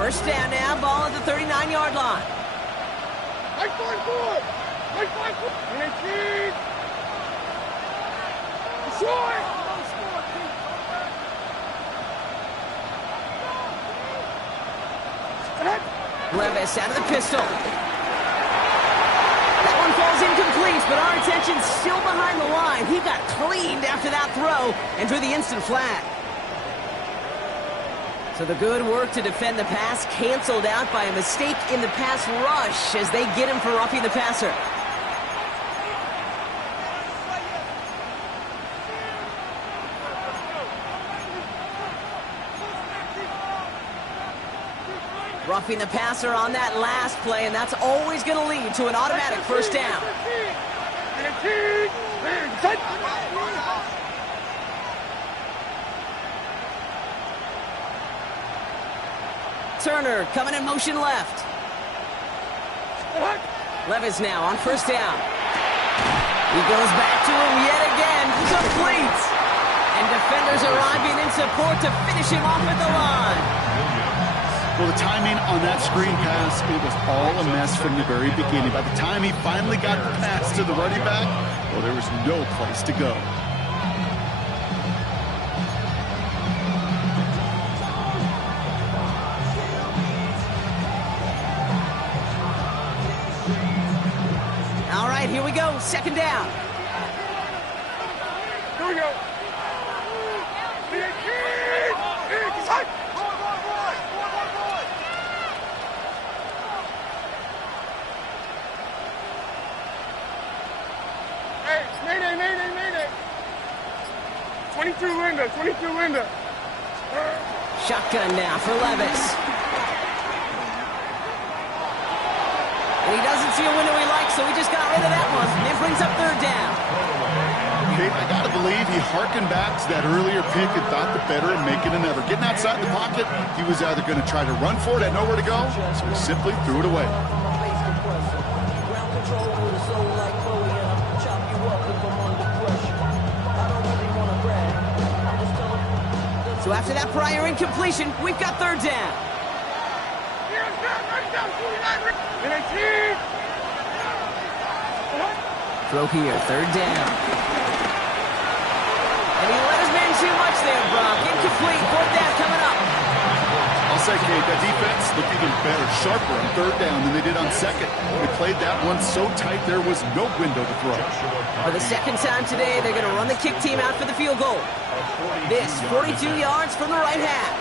First down now, ball at the 39-yard line. Nice forward. Levis out of the pistol. That one falls incomplete, but our attention's still behind the line. He got cleaned after that throw and drew the instant flag. So the good work to defend the pass canceled out by a mistake in the pass rush as they get him for roughing the passer. Roughing the passer on that last play, and that's always going to lead to an automatic 1st down. Turner coming in motion left. Levis now on 1st down. He goes back to him yet again, complete. And defenders arriving in support to finish him off at the line. Well, the timing on that screen pass, it was all a mess from the very beginning. By the time he finally got the pass to the running back, well, there was no place to go. All right, here we go. 2nd down. Here we go. 22 Linda, 22 Linda. Shotgun now for Levis. And he doesn't see a window he likes, so he just got rid of that one. And it brings up third down. Kate, I gotta believe he harkened back to that earlier pick and thought the better and making another. Getting outside the pocket, he was either going to try to run for it, had nowhere to go, so he simply threw it away. So after that prior incompletion, we've got third down. Throw here, third down. And he let his man too much there, Brock. Incomplete, fourth down coming up. I'll say, Kate, that defense looked even better, sharper on third down than they did on second. They played that one so tight there was no window to throw. For the second time today, they're going to run the kick team out for the field goal. This, 42 yards from the right half.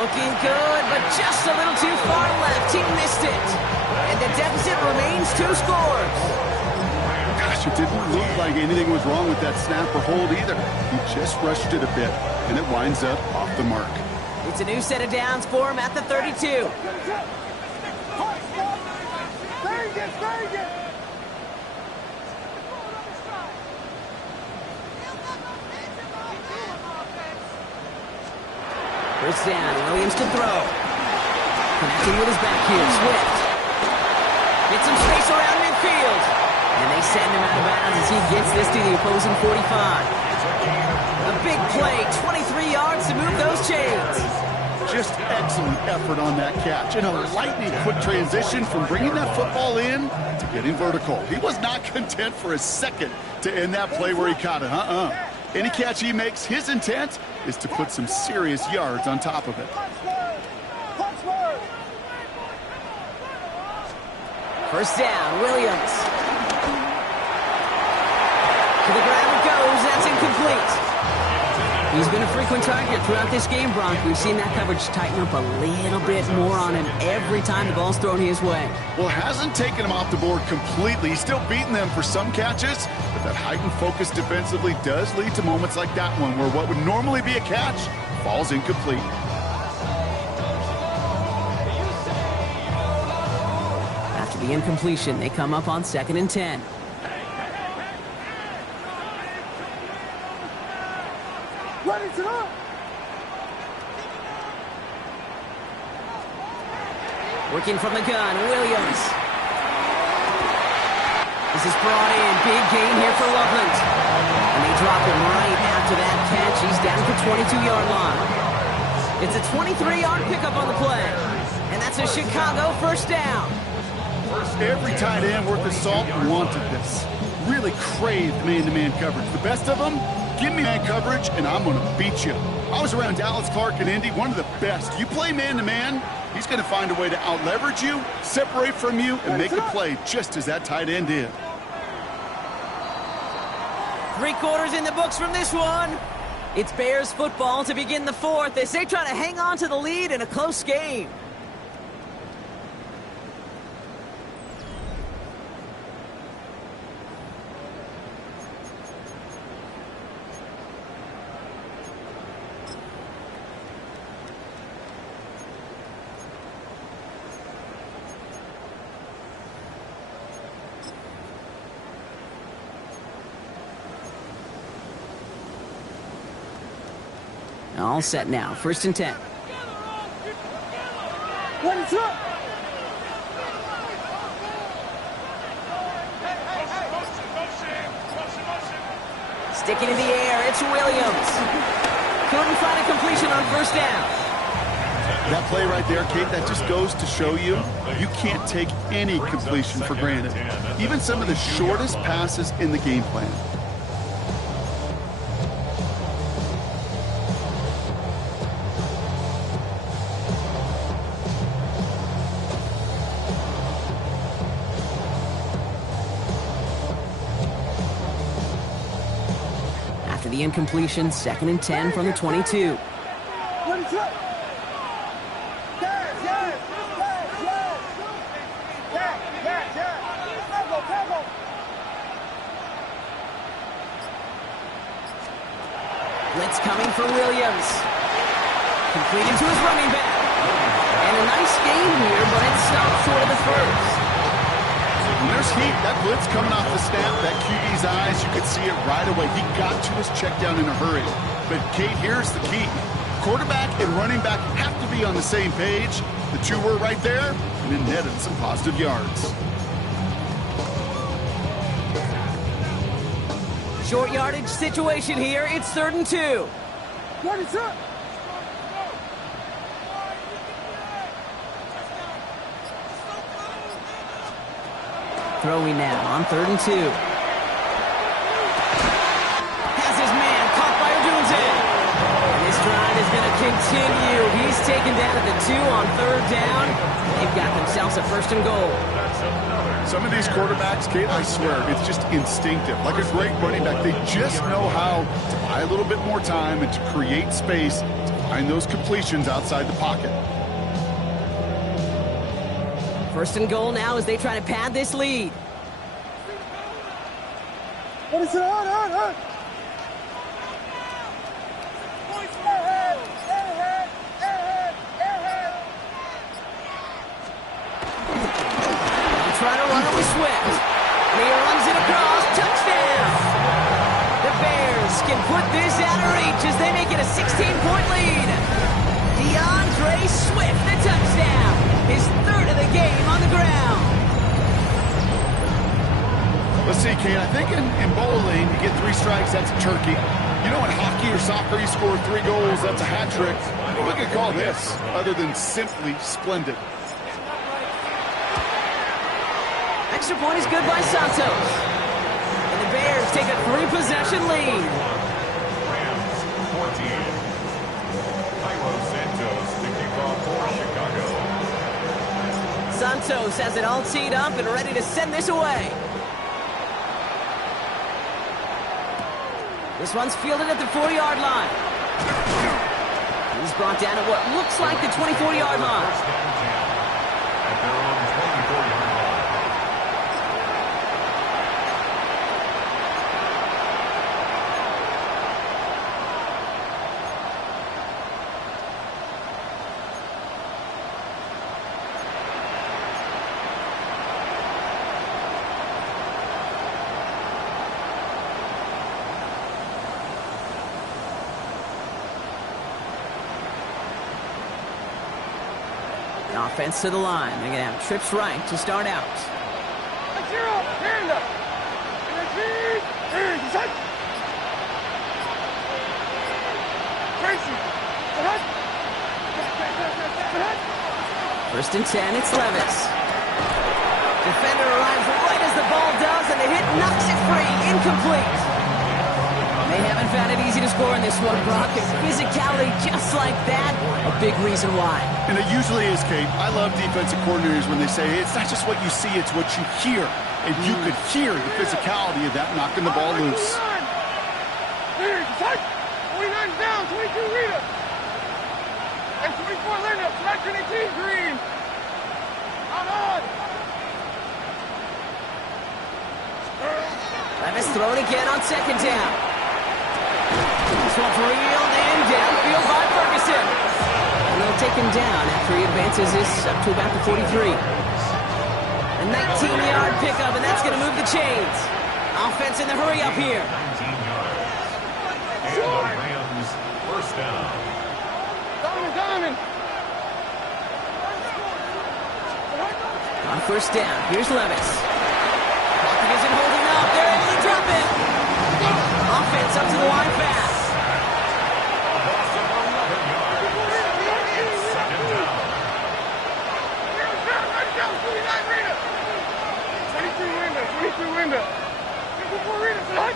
Looking good, but just a little too far left. He missed it. And the deficit remains 2 scores. Gosh, it didn't look like anything was wrong with that snap or hold either. He just rushed it a bit, and it winds up off the mark. It's a new set of downs for him at the 32. First down, Williams to throw. Connecting with his back here, Swift. Gets some space around midfield. And they send him out of bounds as he gets this to the opposing 45. A big play, 23 yards to move those chains. Just excellent effort on that catch. And a lightning quick transition from bringing that football in to getting vertical. He was not content for a second to end that play where he caught it. Any catch he makes, his intent is to put some serious yards on top of it. First down, Williams. To the ground it goes. That's incomplete. He's been a frequent target throughout this game, Bronk. We've seen that coverage tighten up a little bit more on him every time the ball's thrown his way. Well, hasn't taken him off the board completely. He's still beating them for some catches, but that heightened focus defensively does lead to moments like that one where what would normally be a catch falls incomplete. After the incompletion, they come up on 2nd and 10. Working from the gun, Williams. This is brought in. Big gain here for Loveland. And they drop him right after that catch. He's down at the 22-yard line. It's a 23-yard pickup on the play. And that's a Chicago first down. Every tight end worth his salt wanted this. Really craved man-to-man coverage. The best of them, give me man coverage and I'm going to beat you. I was around Dallas Clark and Indy, one of the best. You play man-to-man, he's going to find a way to out-leverage you, separate from you, and make the play just as that tight end did. 3 quarters in the books from this one. It's Bears football to begin the 4th as they try to hang on to the lead in a close game. All set now. 1st and 10. Sticking in the air. It's Williams. Couldn't find a completion on 1st down. That play right there, Kate, that just goes to show you, you can't take any completion for granted. Even some of the shortest passes in the game plan. After the incompletion, 2nd and 10 from the 22. Blitz coming from Williams. Completed to his running back. And a nice game here, but it stopped short of the first. When there's heat, that blitz coming off the snap, that QB's eyes, you could see it right away. He got to his check down in a hurry. But, Kate, here's the key. Quarterback and running back have to be on the same page. The two were right there, and it netted some positive yards. Short yardage situation here. It's 3rd and 2. What is up? Throwing now on 3rd and 2. Has his man caught by Odunze. And this drive is going to continue. He's taken down at the 2 on 3rd down. They've got themselves a 1st and goal. Some of these quarterbacks, Kate, I swear, it's just instinctive. Like a great running back, they just know how to buy a little bit more time and to create space to find those completions outside the pocket. 1st and goal now as they try to pad this lead. What is it? On. Try to run it with Swift. And he runs it across. Touchdown! The Bears can put this out of reach as they make it a 16-point lead. DeAndre Swift, the touchdown. His 3rd of the game on the ground. Let's see, Kate, I think in bowling, you get 3 strikes, that's a turkey. You know, in hockey or soccer, you score 3 goals, that's a hat trick. What we could call this other than simply splendid? Extra point is good by Santos. And the Bears take a 3-possession lead. Rams 14. Cairo Santos to kick off for Chicago. Santos has it all teed up and ready to send this away. This one's fielded at the 4-yard line. He's brought down at what looks like the 24-yard line. First down 10 at their own 24-yard line. Offense to the line. They're going to have trips right to start out. First and 10, it's Levis. Defender arrives right as the ball does, and the hit knocks it free. Incomplete. They haven't found it easy to score in this one, Brock. And physicality just like that, a big reason why. And it usually is, Kate. I love defensive coordinators when they say, hey, it's not just what you see, it's what you hear. And you could hear the physicality of that knocking the ball loose. 29 down, 22 Rita. And 24 Linda, track 18 Green. On. Levis throwing again on 2nd down. This one's reeled in downfield by Ferguson. And they'll take him down after he advances this up to about the 43. A 19-yard pickup, and that's going to move the chains. Offense in the hurry up here. 19 yards. And the Rams first down. Donovan. On 1st down, here's Levis. Clock isn't holding up. They're able to drop it. Offense up to the line fast. Loss of 11 yards. Second down. 22 Linda. 54 Rita, son.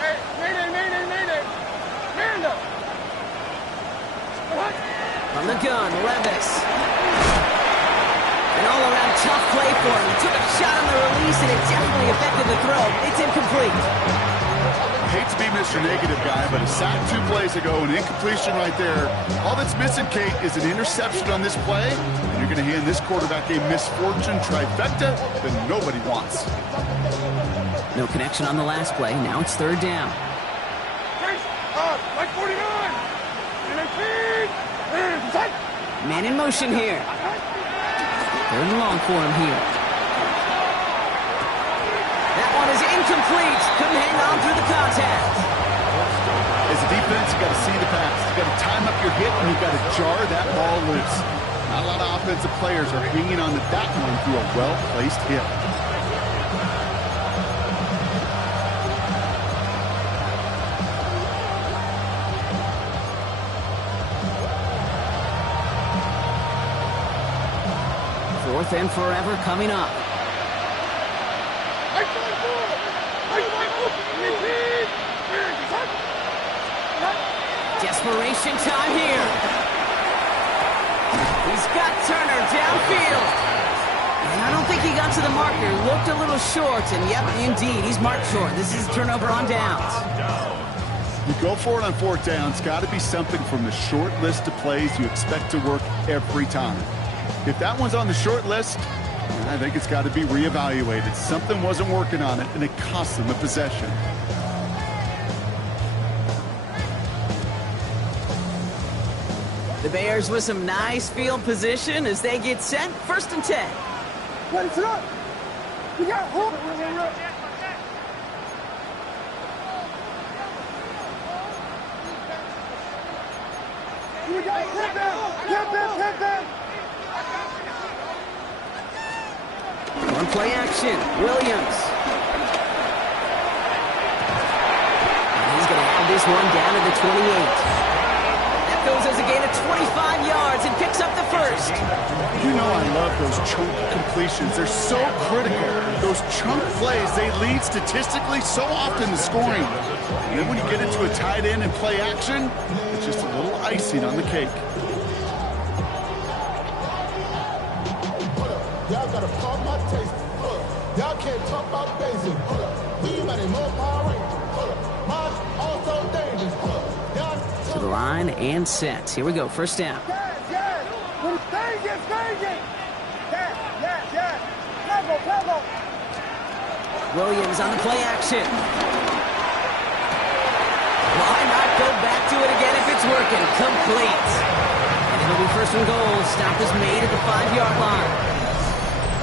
Hey, Mayday. Miranda. From the gun, Levis. An all-around tough play for him. He took a shot on the release, and it definitely affected the throw. It's incomplete. I hate to be Mr. Negative guy, but a sack 2 plays ago, an incompletion right there. All that's missing, Kate, is an interception on this play, and you're going to hand this quarterback a misfortune trifecta that nobody wants. No connection on the last play. Now it's third down. Like 49. Man in motion here. Third and long for him here. That one is incomplete. Couldn't hang on through the contact. As a defense, you got to see the pass. You got to time up your hit, and you got to jar that ball loose. Not a lot of offensive players are hanging on to that one through a well-placed hit. Fourth and forever coming up. Desperation time here. He's got Turner downfield. And I don't think he got to the marker. Looked a little short, and yep, indeed, he's marked short. This is a turnover on downs. You go for it on fourth down. It's got to be something from the short list of plays you expect to work every time. If that one's on the short list, I think it's got to be reevaluated. Something wasn't working on it, and it cost them a possession. The Bears with some nice field position as they get set. First and 10. Ready, sit up. We got hook. We got hit them. On play action, Williams. And he's going to have this one down to the 28. That goes as a gain of 25 yards and picks up the first. You know I love those chunk completions. They're so critical. Those chunk plays, they lead statistically so often to scoring. And then when you get into a tight end and play action, it's just a little icing on the cake. Y'all gotta pump my taste. Y'all can't talk about basic. We might more Power Rangers. Mine also dangerous. To the line and set. Here we go, first down. Yes. Level. Williams on the play action. Why not go back to it again if it's working? Complete. And it'll be first and goal. Stop is made at the 5-yard line.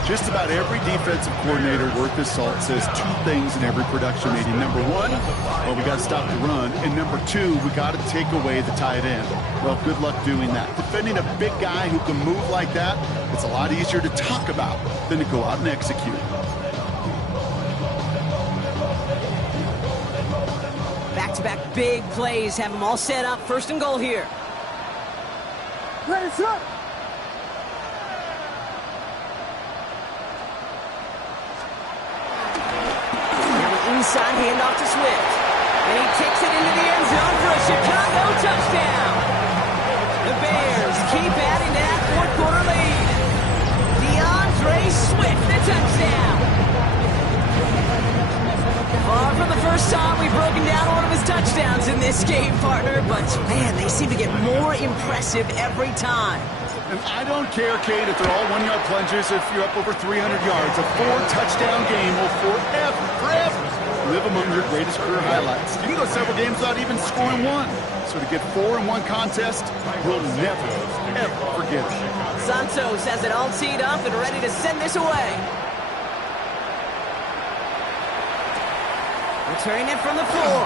Just about every defensive coordinator worth his salt says two things in every production meeting. Number one, well, we got to stop the run. And number two, we got to take away the tight end. Well, good luck doing that. Defending a big guy who can move like that, it's a lot easier to talk about than to go out and execute. Back-to-back big plays have them all set up. First and goal here. Ready, sit up. Inside handoff to Swift. And he takes it into the end zone for a Chicago touchdown. The Bears keep adding to that fourth-quarter lead. DeAndre Swift, the touchdown. For the first time, we've broken down one of his touchdowns in this game, partner. But, man, they seem to get more impressive every time. And I don't care, Kate, if they're all 1-yard plungers, if you're up over 300 yards. A 4-touchdown game will forever live among your greatest career highlights. You can go several games without even scoring one. So to get 4 in one contest, we'll never, ever forget it. Santos has it all teed up and ready to send this away. Returning it from the floor.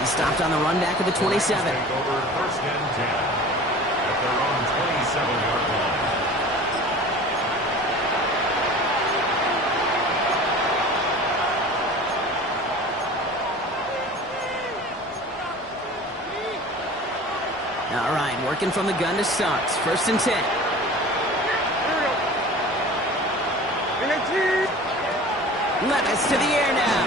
He stopped on the run back of the 27. First and 10 at their own 27-yard line. All right, working from the gun to start. First and 10. Levis to the air now.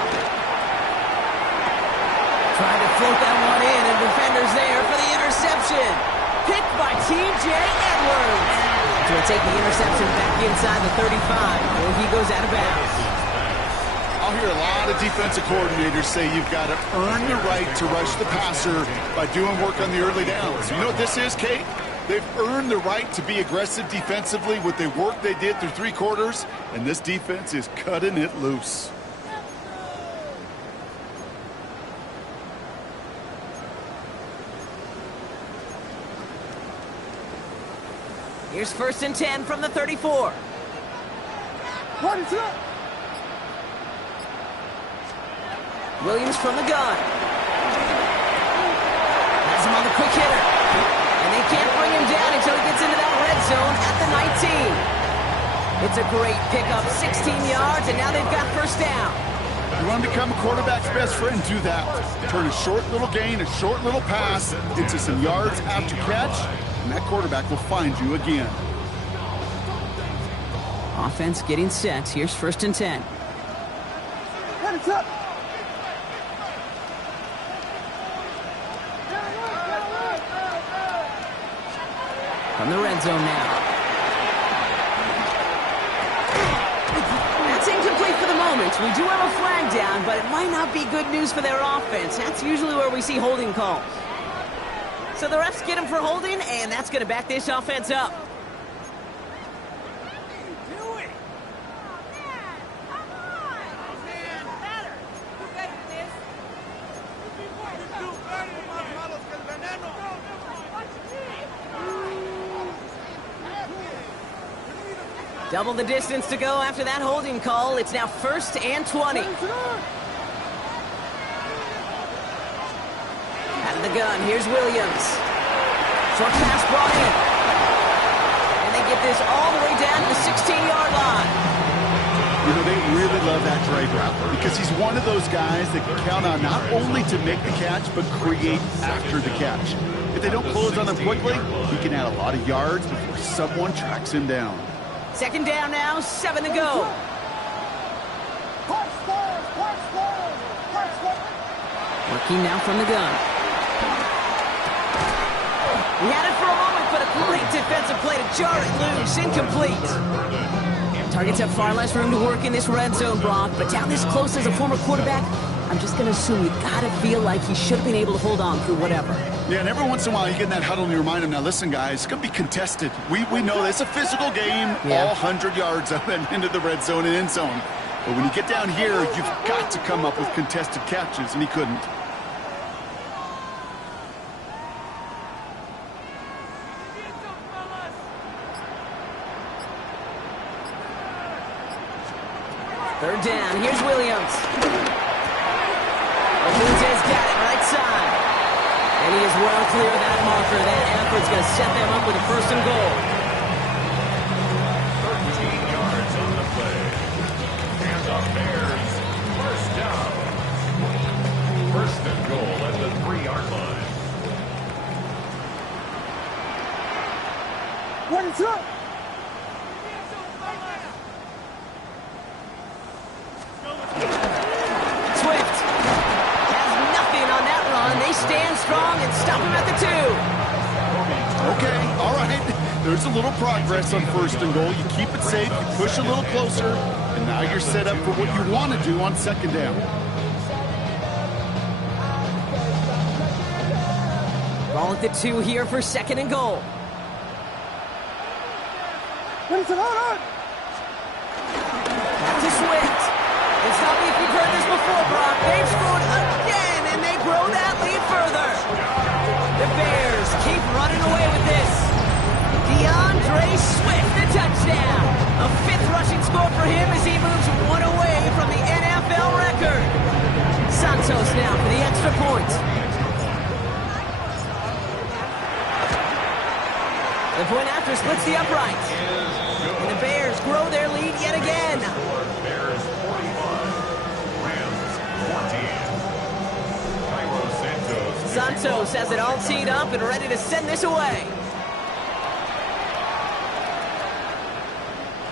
Trying to float that one in, and defenders there for the interception. Picked by T.J. Edwards. So we'll take the interception back inside the 35, or he goes out of bounds. I'll hear a lot of defensive coordinators say you've got to earn the right to rush the passer by doing work on the early downs. You know what this is, Kate? They've earned the right to be aggressive defensively with the work they did through 3 quarters, and this defense is cutting it loose. Here's 1st and 10 from the 34. Williams from the gun. Has him on the quick hitter. And they can't bring him down until he gets into that red zone at the 19. It's a great pickup, 16 yards, and now they've got 1st down. You want to become a quarterback's best friend, do that. Turn a short little gain, a short little pass into some yards after catch, and that quarterback will find you again. Offense getting set. Here's 1st and 10. From the red zone now. That's incomplete for the moment. We do have a flag down, but it might not be good news for their offense. That's usually where we see holding calls. So the refs get him for holding, and that's going to back this offense up. Double the distance to go after that holding call. It's now 1st and 20. Out of the gun, here's Williams. Short pass brought in. And they get this all the way down to the 16-yard line. You know, they really love that drag route because he's one of those guys that can count on not only to make the catch, but create after the catch. If they don't close on him quickly, he can add a lot of yards before someone tracks him down. 2nd down now, 7 to go. Working now from the gun. We had it for a moment, but a great defensive play to jar it loose. Incomplete. Targets have far less room to work in this red zone, Brock, but down this close as a former quarterback, I'm just going to assume you got to feel like he should have been able to hold on through whatever. Yeah, and every once in a while you get in that huddle and you remind him, now listen, guys, it's going to be contested. We know it's a physical game, all 100 yards up and into the red zone and end zone. But when you get down here, you've got to come up with contested catches, and he couldn't. Third down, here's Williams. Ogunze's got it, right side. And he is well clear of that marker. That effort's going to set them up with a 1st and goal. 13 yards on the play. And the Bears, 1st down. 1st and goal at the 3-yard line. What is up? Stand strong and stop him at the 2. Okay, all right. There's a little progress on 1st and goal. You keep it safe, you push a little closer, and now you're set up for what you want to do on 2nd down. Ball at the 2 here for 2nd and goal. What is it on? Back to Swift. It's not me if you've heard this before, Brock. They've scored again, and they grow that lead further. The Bears keep running away with this. DeAndre Swift, the touchdown. A 5th rushing score for him as he moves 1 away from the NFL record. Santos now for the extra point. The point after splits the upright. And the Bears grow their lead yet again. Bears 41, Rams 14. Santos has it all teed up and ready to send this away.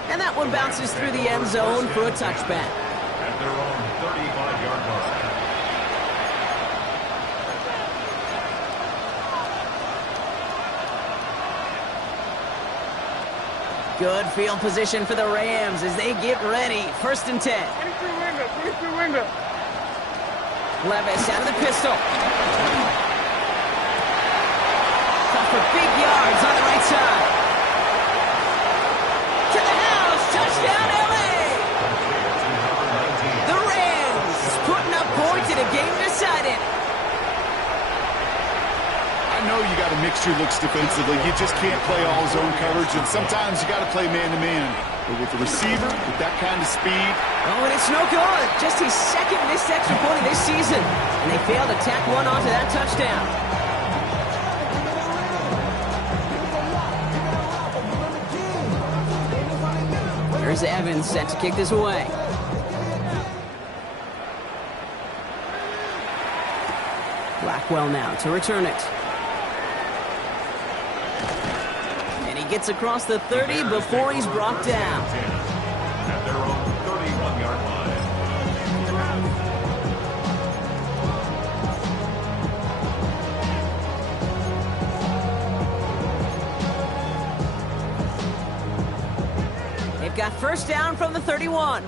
And that one bounces through the end zone for a touchback. At their own 35-yard line. Good field position for the Rams as they get ready. 1st and 10. 23 window. Levis out of the pistol. Caught for big yards on the right side. To the house, touchdown LA! The Rams putting up points in a game decided. I know you got to mix your looks defensively. You just can't play all zone coverage, and sometimes you got to play man-to-man. But with the receiver, with that kind of speed... Oh, and it's no good. Just his second missed extra point of this season. And they failed to tack one onto that touchdown. Here's Evans set to kick this away. Blackwell now to return it. And he gets across the 30 before he's brought down. At their own 31-yard line. They've got first down from the 31.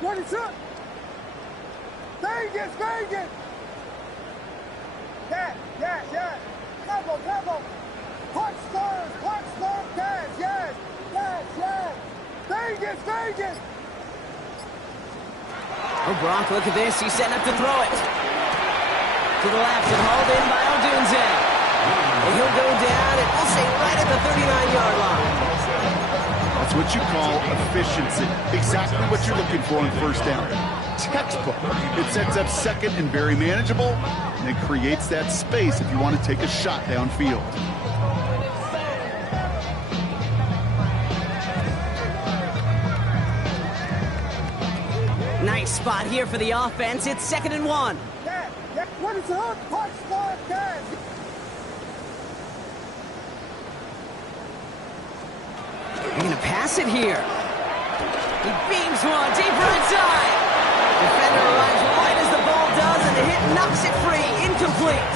What is up? Vegas, Vegas! Yes. Temple. Punch stars, yes. Vegas! Oh, Brock, look at this. He's setting up to throw it. To the left and hauled in by Odunze. And he'll go down and we'll say right at the 39-yard line. That's what you call efficiency. Exactly what you're looking for in first down. Textbook. It sets up second and very manageable, and it creates that space if you want to take a shot downfield. Nice spot here for the offense. It's 2nd and 1. Yeah. What is up? Punch stars, yes. They're going to pass it here. He beams one deep right side. Defender arrives right as the ball does, and the hit knocks it free. Incomplete.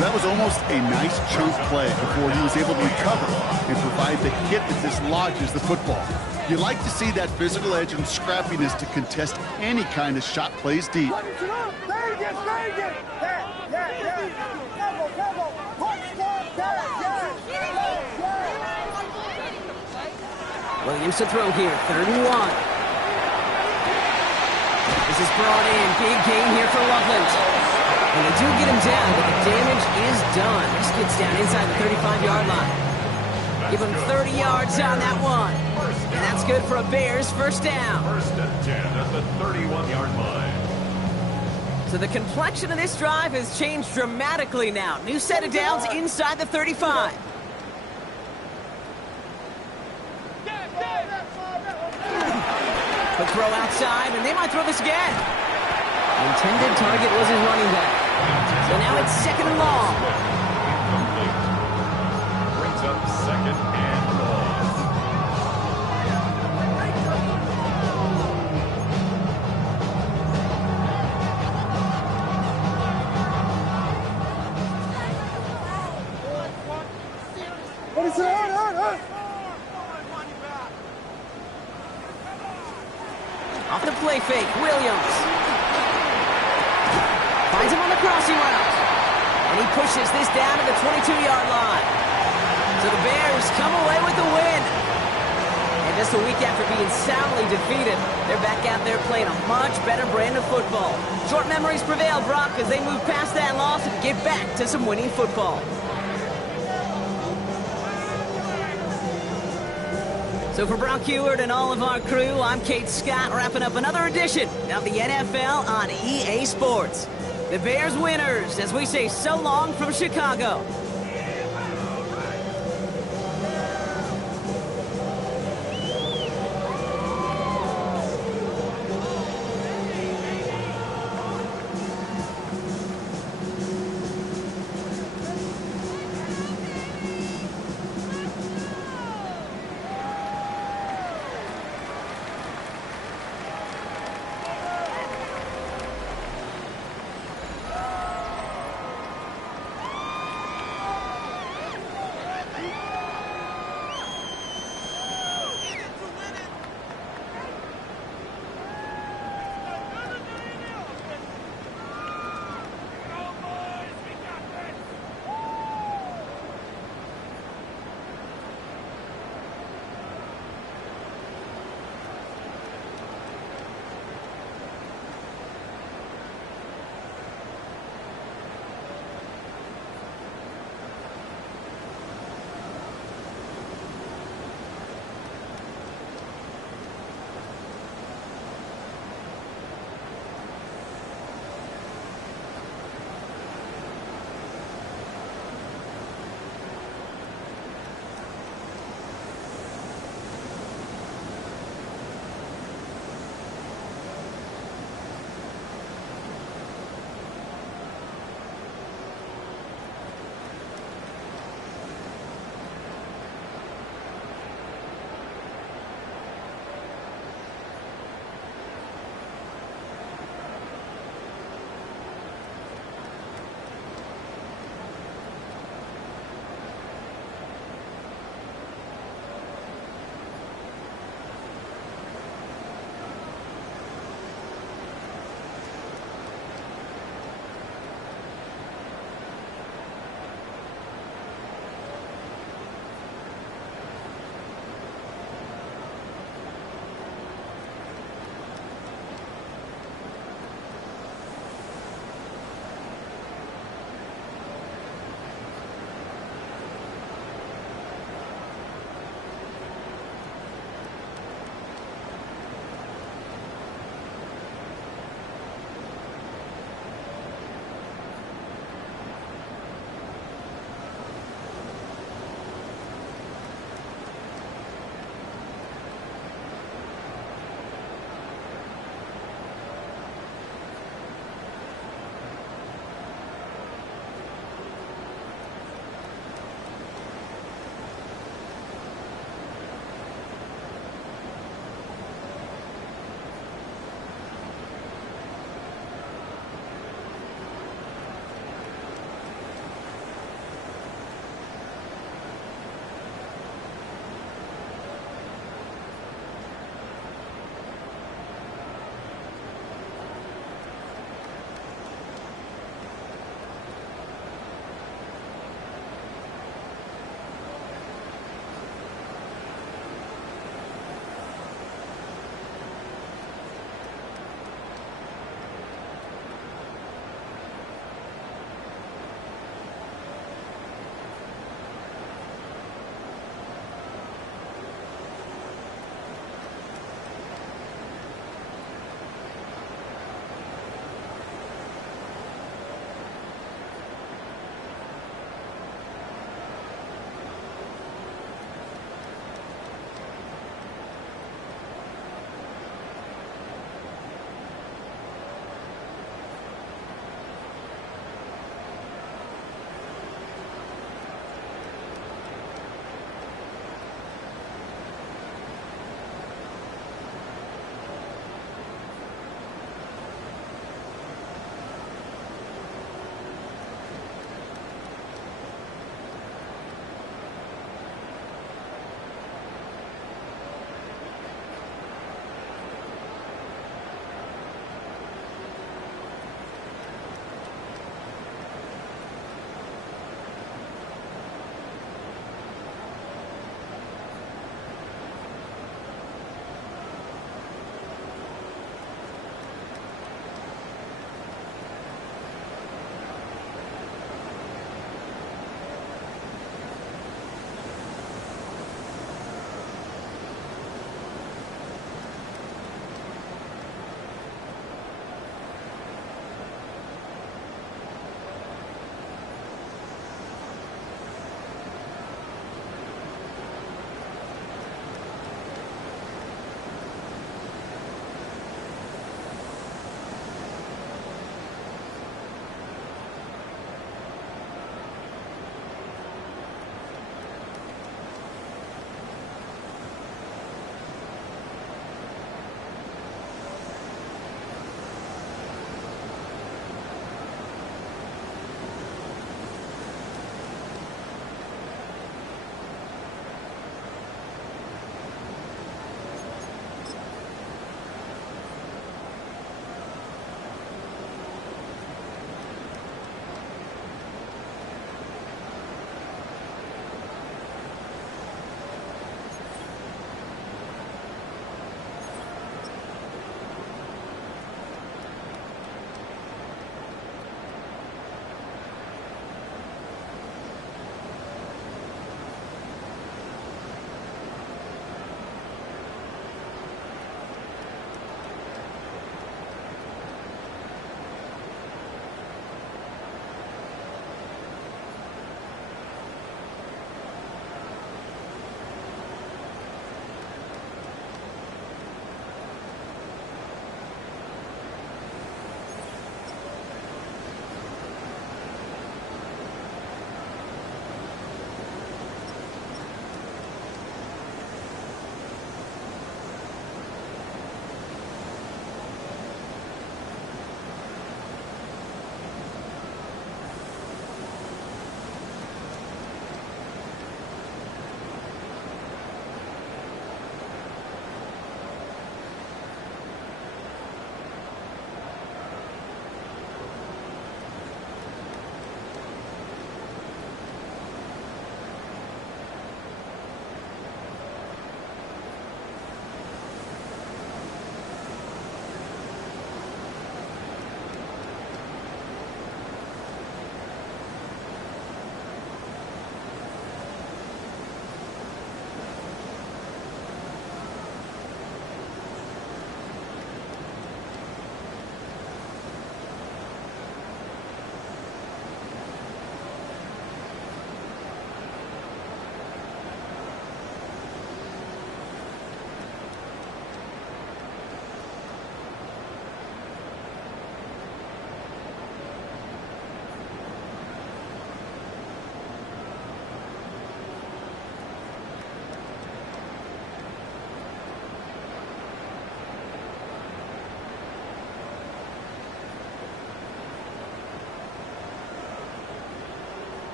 That was almost a nice chunk play before he was able to recover and provide the hit that dislodges the football. You like to see that physical edge and scrappiness to contest any kind of shot plays deep. What is up? Vegas! Yeah. Temple. Punch stars, yes. Williams to throw here. 3rd and 1. This is brought in. Big gain here for Loveland. And they do get him down, but the damage is done. This gets down inside the 35-yard line. Give him 30 yards on that one. And that's good for a Bears first down. 1st and 10 at the 31-yard line. So the complexion of this drive has changed dramatically now. New set of downs inside the 35. Quick throw outside, and they might throw this again. The intended target was his running back. So now it's 2nd and long. Incomplete. Brings up 2nd and long. What is it? Off the play fake, Williams. Finds him on the crossing route. And he pushes this down to the 22-yard line. So the Bears come away with the win. And just a week after being soundly defeated, they're back out there playing a much better brand of football. Short memories prevail, Brock, as they move past that loss and get back to some winning football. So for Brock Heward and all of our crew, I'm Kate Scott, wrapping up another edition of the NFL on EA Sports. The Bears winners, as we say so long from Chicago.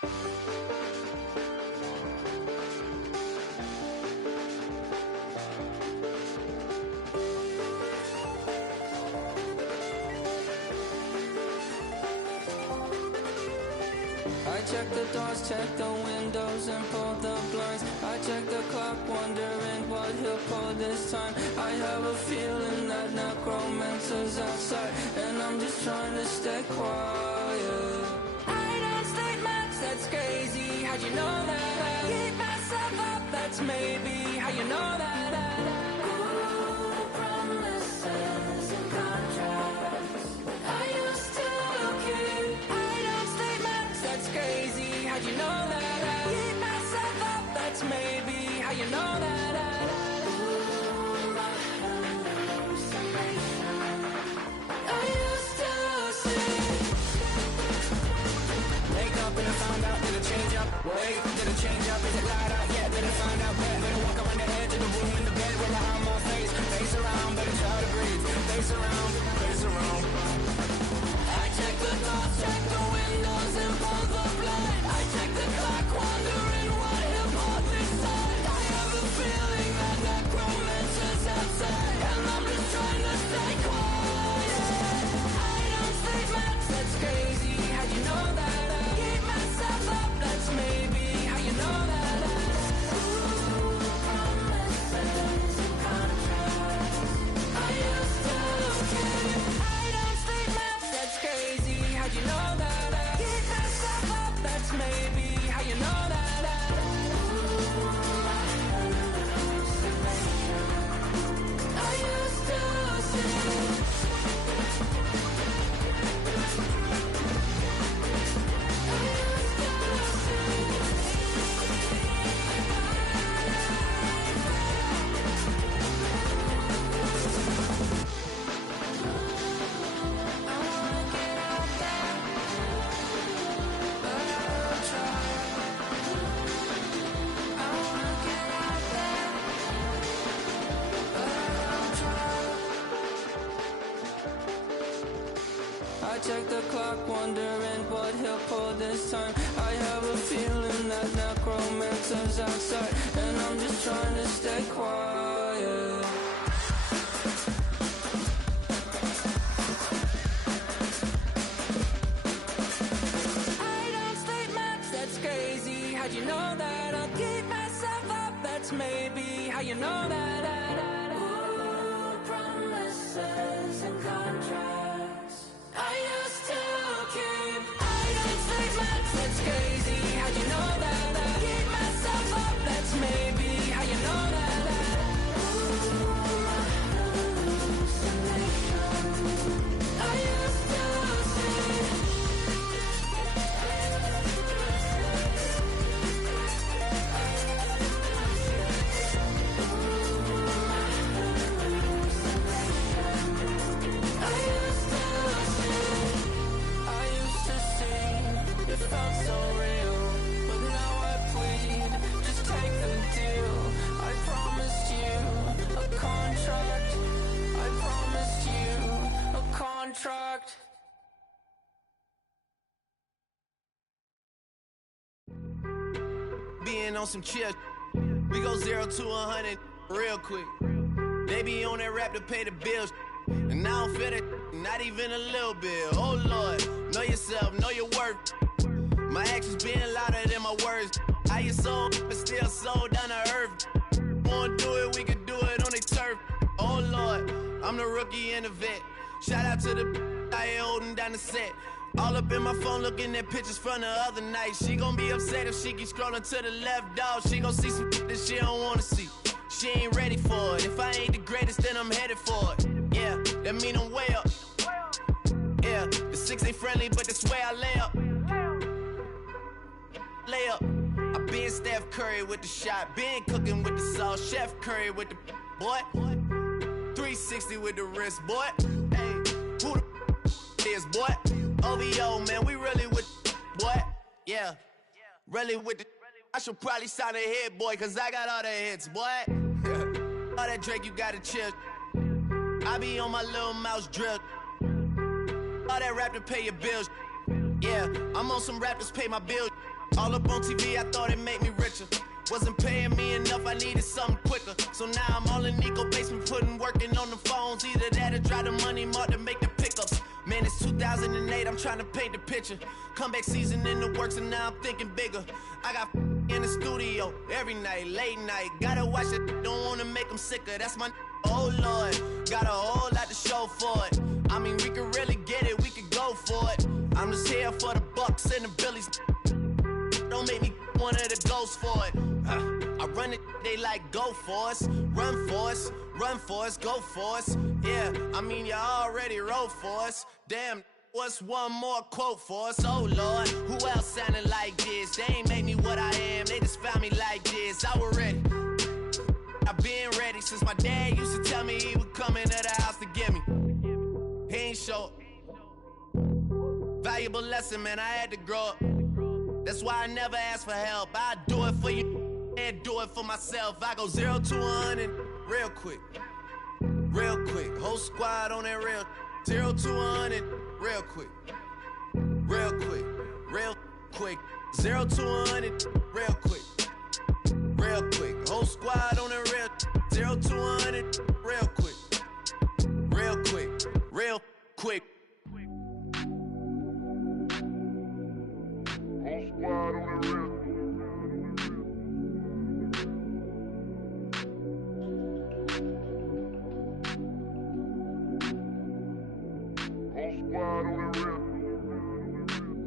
I check the doors, check the windows, and pull the blinds. I check the clock, wondering what he'll pull this time. I have a feeling that necromancer's outside, and I'm just trying to stay quiet. I don't state much, that's crazy. How'd you know that? I keep myself up, that's maybe how you know that. Ooh, promises and contracts I used to keep. I don't state much, that's crazy. How'd you know that? I keep myself up, that's maybe how you know that. Ooh, my hallucination I used to see. Wake up and I found out, did it change up? Wait, did it change up? Is it light out? Yeah, did it find out? Better walk around the edge of the room in the bed with my arm on face. Face around, better try to breathe. Face around, face around. I check the doors, check the windows, and pull the blind. I check the clock, wondering what he'll pull this time. I have a feeling that necromancer's outside, and I'm just trying to stay quiet. I don't say much, that's crazy. How'd you know that? I keep myself up, that's maybe how you know that. Ooh, promises and contracts I used to keep. I don't say much, that's crazy. How'd you know that? I keep myself up, that's maybe how you know that. Ooh, my hallucination I used to see. I check the clock, wondering what he'll pull this time. I have a feeling that necromancer's outside, and I'm just trying to stay quiet. I don't state much, that's crazy. How'd you know that? I'll keep myself up, that's maybe how you know that. Ooh, promises and contracts I used to keep. I don't say much, that's crazy. How'd you know that? I keep myself up, that's maybe how you know that. Ooh, my hallucination I used to see. Felt so real, but now I plead, just take the deal. I promised you a contract. I promised you a contract. Being on some chill, we go 0 to 100 real quick. They be on that rap to pay the bills, and I don't feel it, not even a little bit. Oh Lord, know yourself, know your worth. My actions being louder than my words. How you sold, but still sold down to earth. Wanna do it, we could do it on the turf. Oh Lord, I'm the rookie and the vet. Shout out to the I ain't holding down the set. All up in my phone looking at pictures from the other night. She gon' be upset if she keep scrolling to the left, dog. She gon' see some that she don't wanna see. She ain't ready for it. If I ain't the greatest, then I'm headed for it. Yeah, that mean I'm way up. Yeah, the 6 ain't friendly, but that's where I lay up. Layup. I been Steph Curry with the shot, been cooking with the sauce, Chef Curry with the boy. 360 with the wrist, boy. Hey, who the is, boy? OVO, man, we really with boy. Yeah, really with the. I should probably sign a hit, boy, cause I got all the hits, boy. All that Drake, you gotta chill. I be on my little mouse drip. All that rap to pay your bills. Yeah, I'm on some rappers pay my bills. All up on TV, I thought it made me richer. Wasn't paying me enough, I needed something quicker. So now I'm all in Nico basement, working on the phones. Either that or drive the money mark to make the pickups. Man, it's 2008, I'm trying to paint the picture. Comeback season in the works and now I'm thinking bigger. I got in the studio every night, late night. Gotta watch it, don't wanna make them sicker. That's my oh Lord, got a whole lot to show for it. I mean, we could really get it, we could go for it. I'm just here for the Bucks and the Billies. Don't make me one of the ghosts for it. I run it, they like go for us. Run for us, run for us, go for us. Yeah, I mean you already wrote for us. Damn, what's one more quote for us? Oh Lord, who else sounded like this? They ain't made me what I am, they just found me like this. I was ready, I've been ready since my dad used to tell me he would come into the house to get me. He ain't show up. Valuable lesson, man, I had to grow up. That's why I never ask for help. I do it for you and do it for myself. I go 0 to 100 real quick. Real quick. Whole squad on that real. 0 to 100 real quick. Real quick. Real quick. 0 to 100 real quick. Real quick. Whole squad on that real. 0 to 100 real quick. Real quick. Real quick.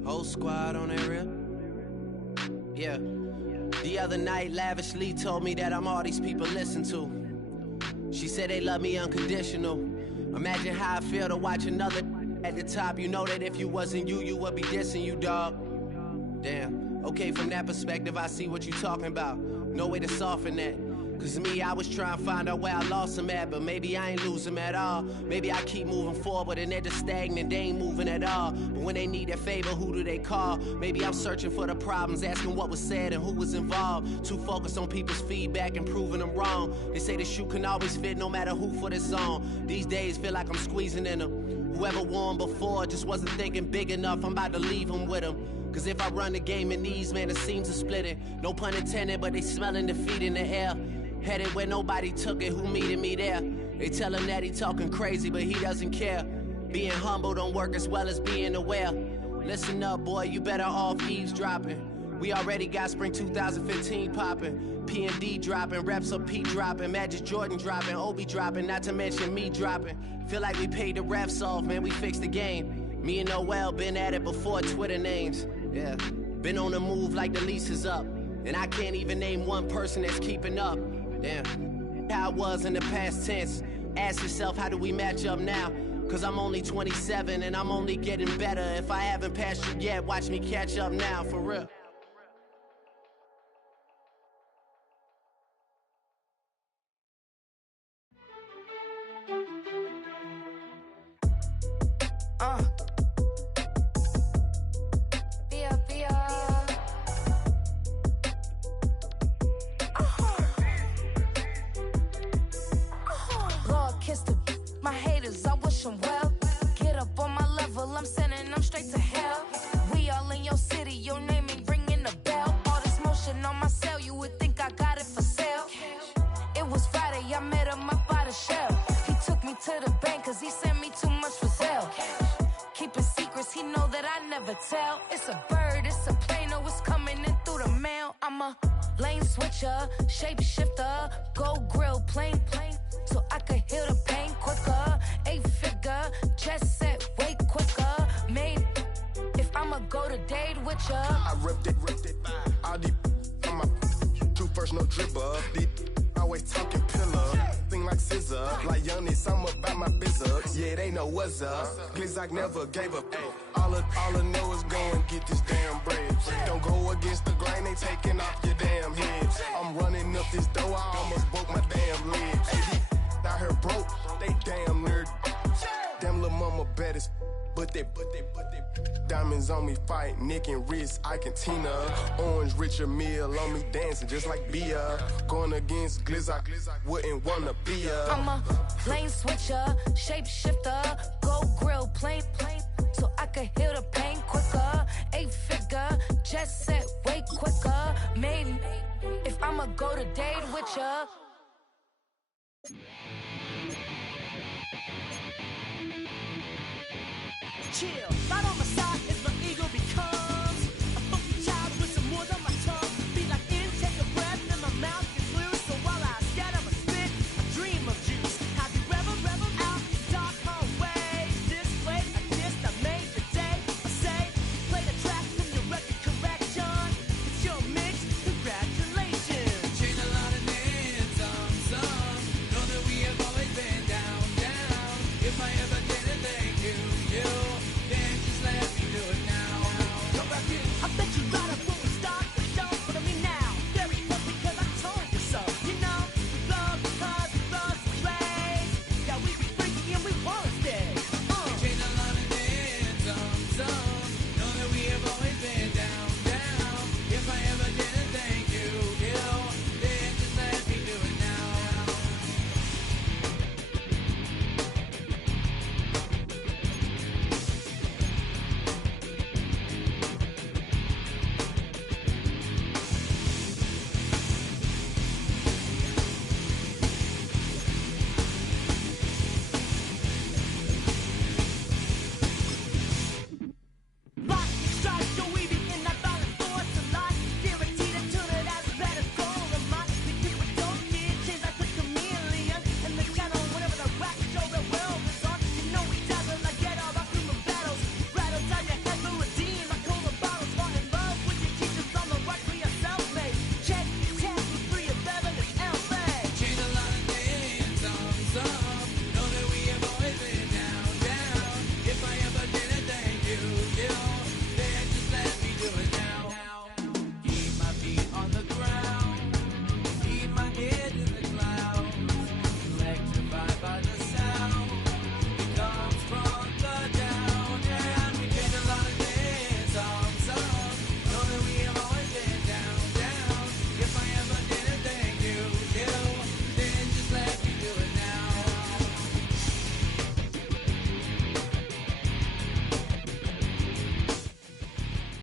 Whole squad on that real. Yeah. The other night, Lavishly told me that I'm all these people listen to. She said they love me unconditional. Imagine how I feel to watch another at the top. You know that if you wasn't you, you would be dissing you, dog. Damn. Okay, from that perspective, I see what you talking about. No way to soften that. Cause me, I was trying to find out where I lost them at, but maybe I ain't lose them at all. Maybe I keep moving forward and they're just stagnant, they ain't moving at all. But when they need a favor, who do they call? Maybe I'm searching for the problems, asking what was said and who was involved. Too focused on people's feedback and proving them wrong. They say the shoe can always fit no matter who for this song. These days feel like I'm squeezing in them. Whoever won before just wasn't thinking big enough, I'm about to leave them with them. Cause if I run the game in these, man, the seams are splitting. No pun intended, but they smelling defeat in the air. Headed where nobody took it, who meeted me there? They tell him that he talking crazy, but he doesn't care. Being humble don't work as well as being aware. Listen up, boy, you better off eavesdropping. We already got spring 2015 popping. P&D dropping, reps of P dropping, Magic Jordan dropping, Obi dropping, not to mention me dropping. Feel like we paid the refs off, man, we fixed the game. Me and Noel been at it before Twitter names. Yeah, been on the move like the lease is up. And I can't even name one person that's keeping up. Damn, how it was in the past tense. Ask yourself, how do we match up now? Cause I'm only 27 and I'm only getting better. If I haven't passed you yet, watch me catch up now, for real. My haters, I wish them well. Get up on my level, I'm sending them straight to hell. We all in your city, your name ain't ringing a bell. All this motion on my cell, you would think I got it for sale. It was Friday, I met him up by the shell. He took me to the bank, cause he sent me too much for sale. Keeping secrets, he know that I never tell. It's a bird, it's a plane, oh, it's coming in through the mail. I'm a lane switcher, shapeshifter, go grill, plane, so I could heal the pain quicker. 8-figure, jet set way quicker. Made if I'ma go to date with ya. I ripped it. All these on my true first, no dribble. These always talking pillar. Thing like scissor. Like youngin', I'm about my business. Yeah, they know what's up. Glizzock never gave up. All I know is go and get this damn bread. Don't go against the grain, they taking off your damn head. I'm running up this door, I almost broke my damn leg. Out here broke, they damn nerd. Damn lil' mama bad as but they diamonds on me fight, neck and wrist, I can Tina. Orange Richard Mill on me dancing just like Bia. Going against Glizzock, wouldn't wanna be ya. I'm a lane switcher, shapeshifter, go grill, plane, so I could heal the pain quicker. 8-figure, jet set way way quicker. Maybe if I'ma go to date with ya. Chill, right on my side.